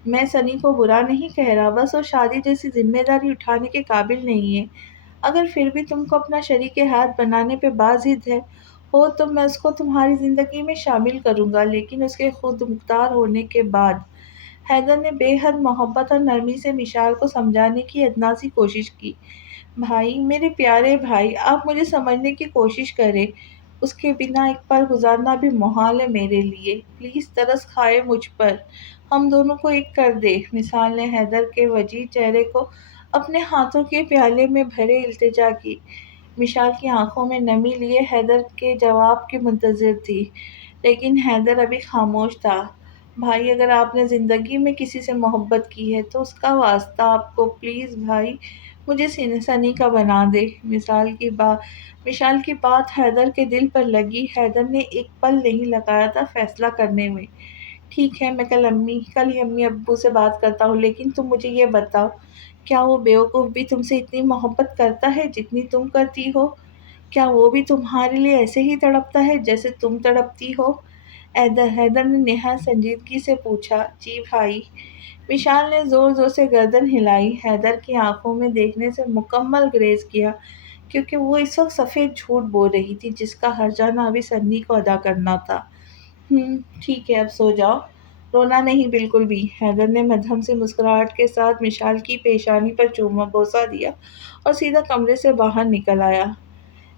میں سنی کو برا نہیں کہہ رہا، بس وہ شادی جیسی ذمہ داری اٹھانے کے قابل نہیں ہے۔ اگر پھر بھی تم کو اپنا شریک ہاتھ بنانے پہ باضد ہو تو میں اس کو تمہاری زندگی میں شامل کروں گا، لیکن اس کے خود مختار ہونے کے بعد۔ حیدر نے بے حد محبت اور نرمی سے مشال کو سمجھانے کی ادنا سی کوشش کی۔ بھائی، میرے پیارے بھائی، آپ مجھے سمجھنے کی کوشش کریں۔ اس کے بنا ایک پل گزارنا بھی محال ہے میرے لیے۔ پلیز ترس کھائے مجھ پر، ہم دونوں کو ایک کر دے۔ مشال نے حیدر کے وجیح چہرے کو اپنے ہاتھوں کے پیالے میں بھرے التجا کی۔ مشال کی آنکھوں میں نمی لیے حیدر کے جواب کی منتظر تھی، لیکن حیدر ابھی خاموش تھا۔ بھائی، اگر آپ نے زندگی میں کسی سے محبت کی ہے تو اس کا واسطہ آپ کو، پلیز بھائی مجھے سنی کا بنا دے۔ مشال کی بات حیدر کے دل پر لگی۔ حیدر نے ایک پل نہیں لگایا تھا فیصلہ کرنے میں۔ ٹھیک ہے، میں کل ہی امی ابو سے بات کرتا ہوں، لیکن تم مجھے یہ بتاؤ، کیا وہ بیوقوف بھی تم سے اتنی محبت کرتا ہے جتنی تم کرتی ہو؟ کیا وہ بھی تمہارے لیے ایسے ہی تڑپتا ہے جیسے تم تڑپتی ہو؟ حیدر نے نہایت سنجیدگی سے پوچھا۔ جی بھائی۔ مشال نے زور زور سے گردن ہلائی، حیدر کی آنکھوں میں دیکھنے سے مکمل گریز کیا، کیونکہ وہ اس وقت سفید جھوٹ بول رہی تھی جس کا ہرجانہ ابھی سنی کو ادا کرنا تھا۔ ٹھیک ہے، اب سو جاؤ۔ رونا نہیں بالکل بھی۔ حیدر نے مدھم سی مسکراہٹ کے ساتھ مشال کی پیشانی پر بوسہ دیا اور سیدھا کمرے سے باہر نکل آیا۔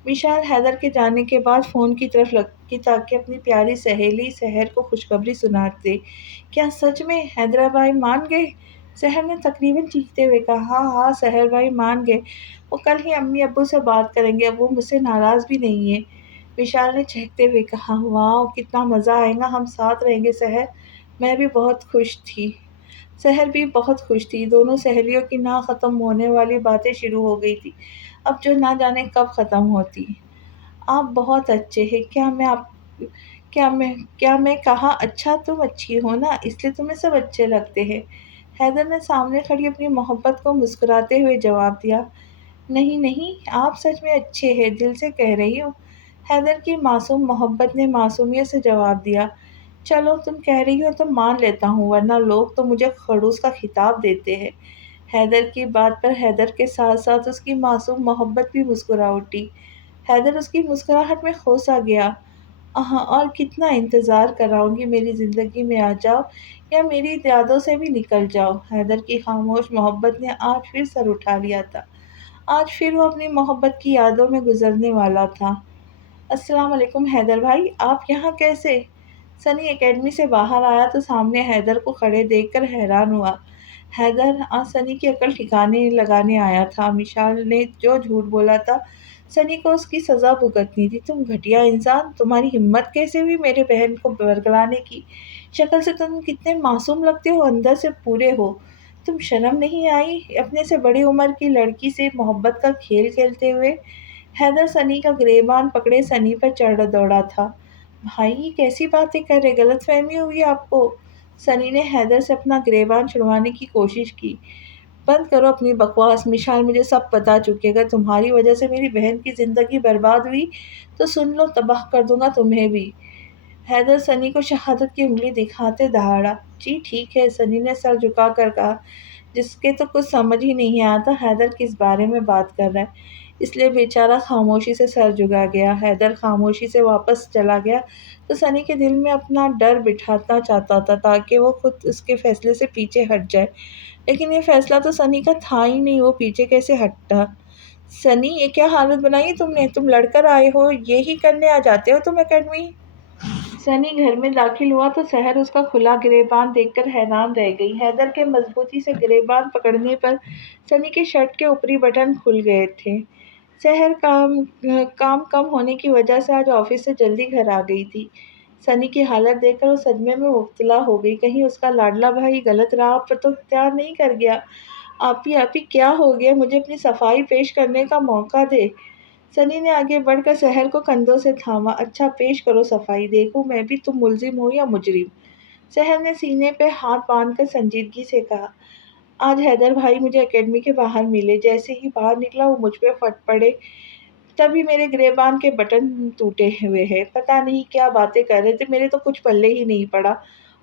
مشال حیدر کے جانے کے بعد فون کی طرف لپکی تاکہ اپنی پیاری سہیلی سحر کو خوشخبری سنا دے۔ کیا سچ میں حیدر بھائی مان گئے؟ سحر نے تقریباً چیختے ہوئے کہا۔ ہاں ہاں، سحر بھائی مان گئے۔ وہ کل ہی امی ابو سے بات کریں گے، اب وہ مجھ سے ناراض بھی نہیں ہیں۔ مشال نے چہکتے ہوئے کہا۔ واؤ، کتنا مزہ آئے گا، ہم ساتھ رہیں گے سحر۔ میں بھی بہت خوش تھی۔ سحر بھی بہت خوش تھی۔ دونوں سہیلیوں کی نہ ختم ہونے والی باتیں شروع ہو گئی تھی، اب جو نہ جانے کب ختم ہوتی۔ آپ بہت اچھے ہیں۔ کیا میں کہا اچھا، تم اچھی ہو نا، اس لیے تمہیں سب اچھے لگتے ہیں۔ حیدر نے سامنے کھڑی اپنی محبت کو مسکراتے ہوئے جواب دیا۔ نہیں نہیں، آپ سچ میں اچھے ہیں، دل سے کہہ رہی ہوں۔ حیدر کی معصوم محبت نے معصومیت سے جواب دیا۔ چلو تم کہہ رہی ہو تو مان لیتا ہوں، ورنہ لوگ تو مجھے خڑوس کا خطاب دیتے ہیں۔ حیدر کی بات پر حیدر کے ساتھ ساتھ اس کی معصوم محبت بھی مسکرا اٹھی۔ حیدر اس کی مسکراہٹ میں کھو سا گیا۔ اور کتنا انتظار کراؤں گی، میری زندگی میں آ جاؤ یا میری یادوں سے بھی نکل جاؤ۔ حیدر کی خاموش محبت نے آج پھر سر اٹھا لیا تھا۔ آج پھر وہ اپنی محبت کی یادوں میں گزرنے والا تھا۔ السلام علیکم حیدر بھائی، آپ یہاں کیسے؟ سنی اکیڈمی سے باہر آیا تو سامنے حیدر کو کھڑے دیکھ کر حیران ہوا۔ حیدر آج سنی کی عقل ٹھکانے لگانے آیا تھا۔ مشال نے جو جھوٹ بولا تھا، سنی کو اس کی سزا بھگتنی تھی۔ تم گھٹیا انسان، تمہاری ہمت کیسے ہوئی میرے بہن کو برگلانے کی؟ شکل سے تم کتنے معصوم لگتے ہو، اندر سے پورے ہو۔ تم شرم نہیں آئی اپنے سے بڑی عمر کی لڑکی سے محبت کا کھیل کھیلتے ہوئے؟ حیدر سنی کا گریبان پکڑے سنی پر چڑھ دوڑا تھا۔ بھائی یہ کیسی باتیں کر رہے، غلط فہمی ہوئی آپ کو۔ سنی نے حیدر سے اپنا گریبان چھڑوانے کی کوشش کی۔ بند کرو اپنی بکواس مشال، مجھے سب پتا چکے گا، تمہاری وجہ سے میری بہن کی زندگی برباد ہوئی تو سن لو، تباہ کر دوں گا تمہیں بھی۔ حیدر سنی کو شہادت کی انگلی دکھاتے دہاڑا۔ جی ٹھیک ہے، سنی نے سر جھکا کر کہا، جس کے تو کچھ سمجھ ہی نہیں آتا حیدر کس بارے میں بات کر رہا ہے، اس لیے بیچارہ خاموشی سے سر جھکا گیا۔ حیدر خاموشی سے واپس چلا گیا تو سنی کے دل میں اپنا ڈر بٹھانا چاہتا تھا تاکہ وہ خود اس کے فیصلے سے پیچھے ہٹ جائے، لیکن یہ فیصلہ تو سنی کا تھا ہی نہیں، وہ پیچھے کیسے ہٹتا۔ سنی یہ کیا حالت بنائی تم نے، تم لڑ کر آئے ہو، یہی کرنے آ جاتے ہو تم اکیڈمی؟ سنی گھر میں داخل ہوا تو سحر اس کا کھلا گریبان دیکھ کر حیران رہ گئی۔ حیدر کے مضبوطی سے گریبان پکڑنے پر سنی کے شرٹ کے اوپری بٹن کھل گئے تھے۔ سحر کام کم ہونے کی وجہ سے آج آفس سے جلدی گھر آ گئی تھی۔ سنی کی حالت دیکھ کر وہ صدمے میں مبتلا ہو گئی، کہیں اس کا لاڈلا بھائی غلط راہ پر تو اختیار نہیں کر گیا۔ آپی کیا ہو گیا، مجھے اپنی صفائی پیش کرنے کا موقع دے۔ سنی نے آگے بڑھ کر سحر کو کندھوں سے تھاما۔ اچھا پیش کرو صفائی، دیکھوں میں بھی تم ملزم ہو یا مجرم۔ سحر نے سینے پہ ہاتھ باندھ کر سنجیدگی سے کہا، آج حیدر بھائی مجھے اکیڈمی کے باہر ملے، جیسے ہی باہر نکلا وہ مجھ پہ پھٹ پڑے، تبھی میرے گریبان کے بٹن ٹوٹے ہوئے ہیں، پتہ نہیں کیا باتیں کر رہے تھے، میرے تو کچھ پلے ہی نہیں پڑا۔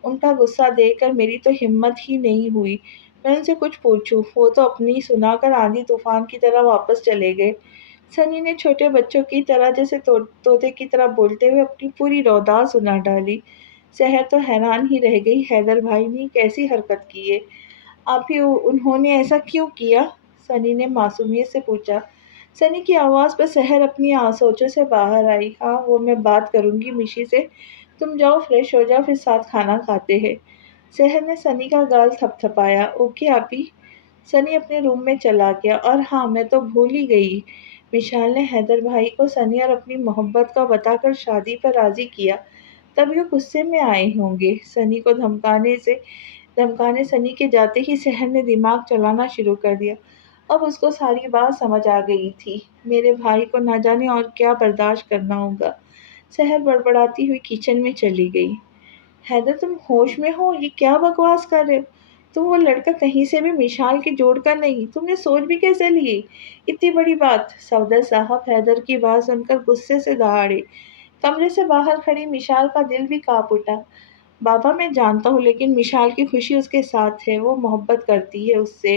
ان کا غصہ دیکھ کر میری تو ہمت ہی نہیں ہوئی میں ان سے کچھ پوچھوں، وہ تو اپنی سنا کر آندھی طوفان کی طرح واپس چلے گئے۔ سنی نے چھوٹے بچوں کی طرح جیسے طوطے کی طرح بولتے ہوئے اپنی پوری رودا سنا ڈالی۔ سحر تو حیران ہی رہ گئی، حیدر بھائی نے کیسی حرکت کی ہے؟ آپ ہی انہوں نے ایسا کیوں کیا؟ سنی نے معصومیت سے پوچھا۔ سنی کی آواز پر سحر اپنی سوچوں سے باہر آئی۔ ہاں وہ میں بات کروں گی مشی سے، تم جاؤ فریش ہو جاؤ، پھر ساتھ کھانا کھاتے ہیں۔ سحر نے سنی کا گال تھپ تھپایا۔ اوکے آپی۔ سنی اپنے روم میں چلا گیا۔ اور ہاں میں تو بھول ہی گئی، مشال نے حیدر بھائی کو سنی اور اپنی محبت کا بتا کر شادی پر راضی کیا، تب وہ غصے میں آئے ہوں گے۔ سنی کو دھمکانے سنی کے جاتے ہی سحر نے دماغ چلانا شروع کر دیا۔ اب اس کو ساری بات سمجھ آ گئی تھی، میرے بھائی کو نہ جانے اور کیا برداشت کرنا ہوگا۔ سحر بڑبڑاتی ہوئی کچن میں چلی گئی۔ حیدر تم ہوش میں ہو، یہ کیا بکواس کر رہے ہو؟ تم وہ لڑکا کہیں سے بھی مشال کے جوڑ کر نہیں، تم نے سوچ بھی کیسے لی اتنی بڑی بات؟ صفدر صاحب حیدر کی بات سن کر غصے سے دہاڑے۔ کمرے سے باہر کھڑی مشال کا دل بھی کانپ اٹھا۔ بابا میں جانتا ہوں، لیکن مشال کی خوشی اس کے ساتھ ہے، وہ محبت کرتی ہے اس سے۔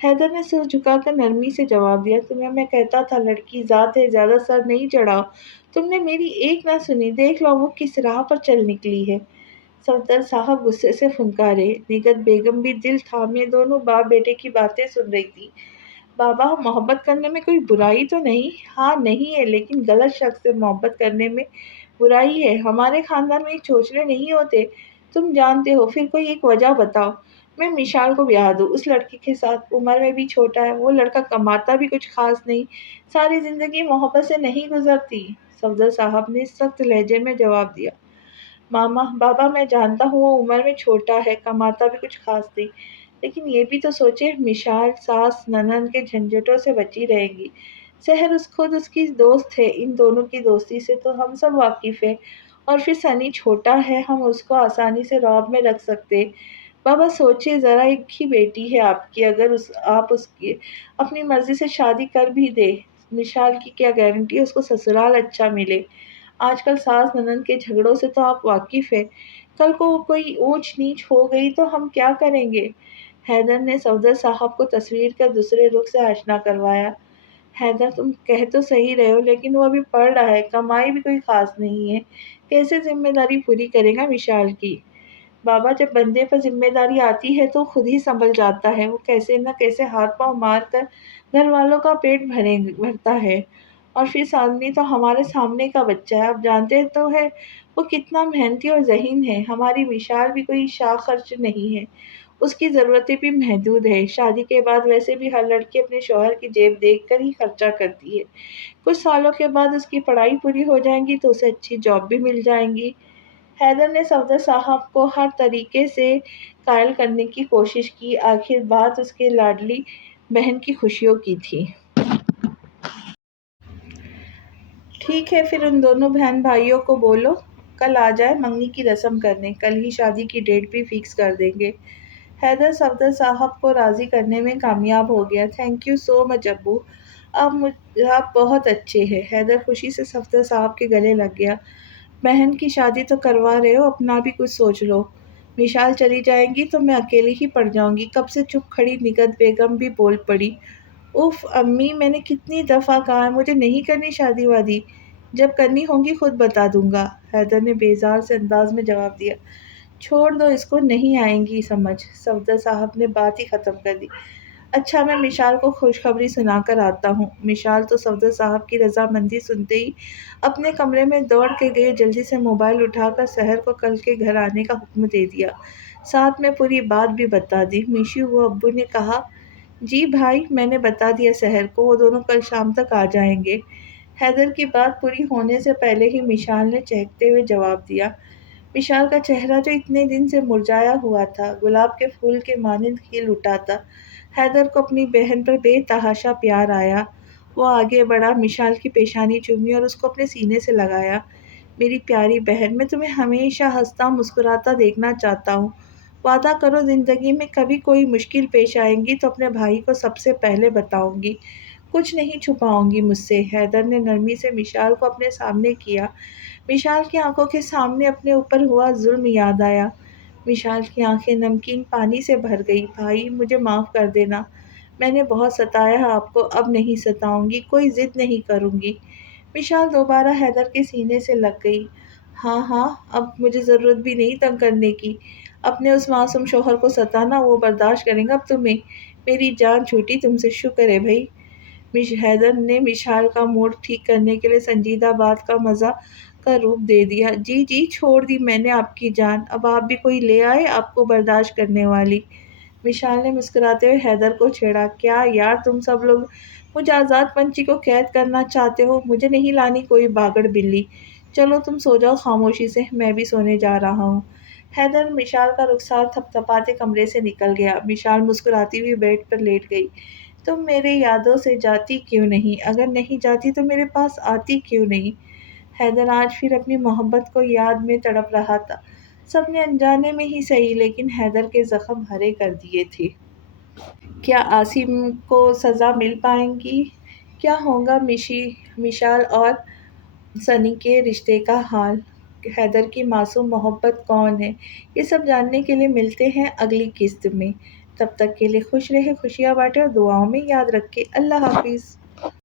حیدر نے سر جھکا کر نرمی سے جواب دیا، تمہیں میں کہتا تھا لڑکی ذات ہے، زیادہ سر نہیں چڑھاؤ، تم نے میری ایک نہ سنی، دیکھ لو وہ کس راہ پر چل نکلی ہے۔ صفدر صاحب غصے سے پھنکارے۔ نگہت بیگم بھی دل تھامے دونوں باپ بیٹے کی باتیں سن رہی تھی۔ بابا محبت کرنے میں کوئی برائی تو نہیں؟ ہاں نہیں ہے، لیکن غلط شخص سے محبت کرنے میں برائی ہے، ہمارے خاندان میں چھوچلے نہیں ہوتے، تم جانتے ہو، پھر کوئی ایک وجہ بتاؤ، میں مشال کو بیاہ دوں اس لڑکے کے ساتھ، عمر میں بھی چھوٹا ہے، وہ لڑکا کماتا بھی کچھ خاص نہیں، ساری زندگی محبت سے نہیں گزرتی۔ صفدر صاحب نے سخت لہجے میں جواب دیا، بابا میں جانتا ہوں وہ عمر میں چھوٹا ہے، کماتا بھی کچھ خاص نہیں، لیکن یہ بھی تو سوچے مشال ساس ننند کے جھنجھٹوں سے بچی رہے گی۔ سحر خود اس کی دوست ہے، ان دونوں کی دوستی سے تو ہم سب واقف ہیں، اور پھر سنی چھوٹا ہے، ہم اس کو آسانی سے رعب میں رکھ سکتے۔ بابا سوچے ذرا، ایک ہی بیٹی ہے آپ کی، اگر آپ اس کی اپنی مرضی سے شادی کر بھی دے، مشال کی کیا گارنٹی ہے اس کو سسرال اچھا ملے؟ آج کل ساس ننند کے جھگڑوں سے تو آپ واقف ہیں، کل کو کوئی اونچ نیچ ہو گئی تو ہم کیا کریں گے؟ حیدر نے صفدر صاحب کو تصویر کا دوسرے رخ سے آشنا کروایا۔ حیدر تم کہہ تو صحیح رہے ہو، لیکن وہ ابھی پڑھ رہا ہے، کمائی بھی کوئی خاص نہیں ہے، کیسے ذمہ داری پوری کرے گا مشال کی؟ بابا جب بندے پر ذمہ داری آتی ہے تو خود ہی سنبھل جاتا ہے، وہ کیسے نہ کیسے ہاتھ پاؤں مار کر گھر والوں کا پیٹ بھرتا ہے، اور پھر سامنے تو ہمارے سامنے کا بچہ ہے، آپ جانتے تو ہے وہ کتنا محنتی اور ذہین ہے، ہماری مشال بھی کوئی شاخ خرچ نہیں ہے، اس کی ضرورتیں بھی محدود ہیں، شادی کے بعد ویسے بھی ہر لڑکی اپنے شوہر کی جیب دیکھ کر ہی خرچہ کرتی ہے، کچھ سالوں کے بعد اس کی پڑھائی پوری ہو جائیں گی تو اسے اچھی جاب بھی مل جائیں گی۔ حیدر نے صفدر صاحب کو ہر طریقے سے قائل کرنے کی کوشش کی، آخر بات اس کے لاڈلی بہن کی خوشیوں کی تھی۔ ٹھیک ہے، پھر ان دونوں بہن بھائیوں کو بولو کل آ جائے منگنی کی رسم کرنے، کل ہی شادی کی ڈیٹ بھی فکس کر دیں گے۔ حیدر صفدر صاحب کو راضی کرنے میں کامیاب ہو گیا۔ تھینک یو سو مچ ابو، آپ بہت اچھے ہیں۔ حیدر خوشی سے صفدر صاحب کے گلے لگ گیا۔ بہن کی شادی تو کروا رہے ہو، اپنا بھی کچھ سوچ لو۔ مشال چلی جائیں گی تو میں اکیلی ہی پڑ جاؤں گی۔ کب سے چپ کھڑی نگہت بیگم بھی بول پڑی۔ اف امی، میں نے کتنی دفعہ کہا ہے مجھے نہیں کرنی شادی وادی، جب کرنی ہوگی خود بتا دوں گا، حیدر نے بیزار سے انداز میں جواب دیا۔ چھوڑ دو اس کو، نہیں آئیں گی سمجھ، صفدر صاحب نے بات ہی ختم کر دی۔ اچھا میں مشال کو خوشخبری سنا کر آتا ہوں۔ مشال تو صفدر صاحب کی رضامندی سنتے ہی اپنے کمرے میں دوڑ کے گئی، جلدی سے موبائل اٹھا کر سحر کو کل کے گھر آنے کا حکم دے دیا، ساتھ میں پوری بات بھی بتا دی۔ میشو وہ ابو نے کہا جی بھائی میں نے بتا دیا سحر کو، وہ دونوں کل شام تک آ جائیں گے۔ حیدر کی بات پوری ہونے سے پہلے ہی مشال نے چہکتے ہوئے جواب دیا۔ مشال کا چہرہ جو اتنے دن سے مرجھایا ہوا تھا، گلاب کے پھول کے مانند کھل اٹھا تھا۔ حیدر کو اپنی بہن پر بے تحاشا پیار آیا۔ وہ آگے بڑھا، مشال کی پیشانی چومی اور اس کو اپنے سینے سے لگایا۔ میری پیاری بہن، میں تمہیں ہمیشہ ہنستا مسکراتا دیکھنا چاہتا ہوں۔ وعدہ کرو زندگی میں کبھی کوئی مشکل پیش آئیں گی تو اپنے بھائی کو سب سے پہلے بتاؤں گی، کچھ نہیں چھپاؤں گی مجھ سے۔ حیدر نے نرمی سے مشال کو اپنے سامنے کیا۔ مشال کی آنکھوں کے سامنے اپنے اوپر ہوا ظلم یاد آیا۔ مشال کی آنکھیں نمکین پانی سے بھر گئی۔ بھائی مجھے معاف کر دینا، میں نے بہت ستایا ہے آپ کو، اب نہیں ستاؤں گی، کوئی ضد نہیں کروں گی۔ مشال دوبارہ حیدر کے سینے سے لگ گئی۔ ہاں ہاں، اب مجھے ضرورت بھی نہیں تنگ کرنے کی، اپنے اس معصوم شوہر کو ستانا وہ برداشت کریں گا اب تمہیں، میری جان چھوٹی تم سے، شکر ہے بھائی۔ حیدر نے مشال کا موڈ ٹھیک کرنے کے لیے سنجیدہ بات کا مزاح کا روپ دے دیا۔ جی جی چھوڑ دی میں نے آپ کی جان، اب آپ بھی کوئی لے آئے آپ کو برداشت کرنے والی۔ مشال نے مسکراتے ہوئے حیدر کو چھیڑا۔ کیا یار تم سب لوگ مجھے آزاد پنچھی کو قید کرنا چاہتے ہو، مجھے نہیں لانی کوئی باگڑ بلی، چلو تم سو جاؤ خاموشی سے، میں بھی سونے جا رہا ہوں۔ حیدر مشال کا رخسار تھپ تھپاتے کمرے سے نکل گیا۔ مشال مسکراتی ہوئی بیڈ پر لیٹ گئی۔ تم میرے یادوں سے جاتی کیوں نہیں؟ اگر نہیں جاتی تو میرے پاس آتی کیوں نہیں؟ حیدر آج پھر اپنی محبت کو یاد میں تڑپ رہا تھا۔ سب نے انجانے میں ہی صحیح لیکن حیدر کے زخم ہرے کر دیے تھے۔ کیا عاصم کو سزا مل پائے گی؟ کیا ہوگا مشال اور سنی کے رشتے کا حال؟ حیدر کی معصوم محبت کون ہے؟ یہ سب جاننے کے لیے ملتے ہیں اگلی قسط میں۔ تب تک کے لیے خوش رہے، خوشیاں بانٹے اور دعاؤں میں یاد رکھے۔ اللہ حافظ۔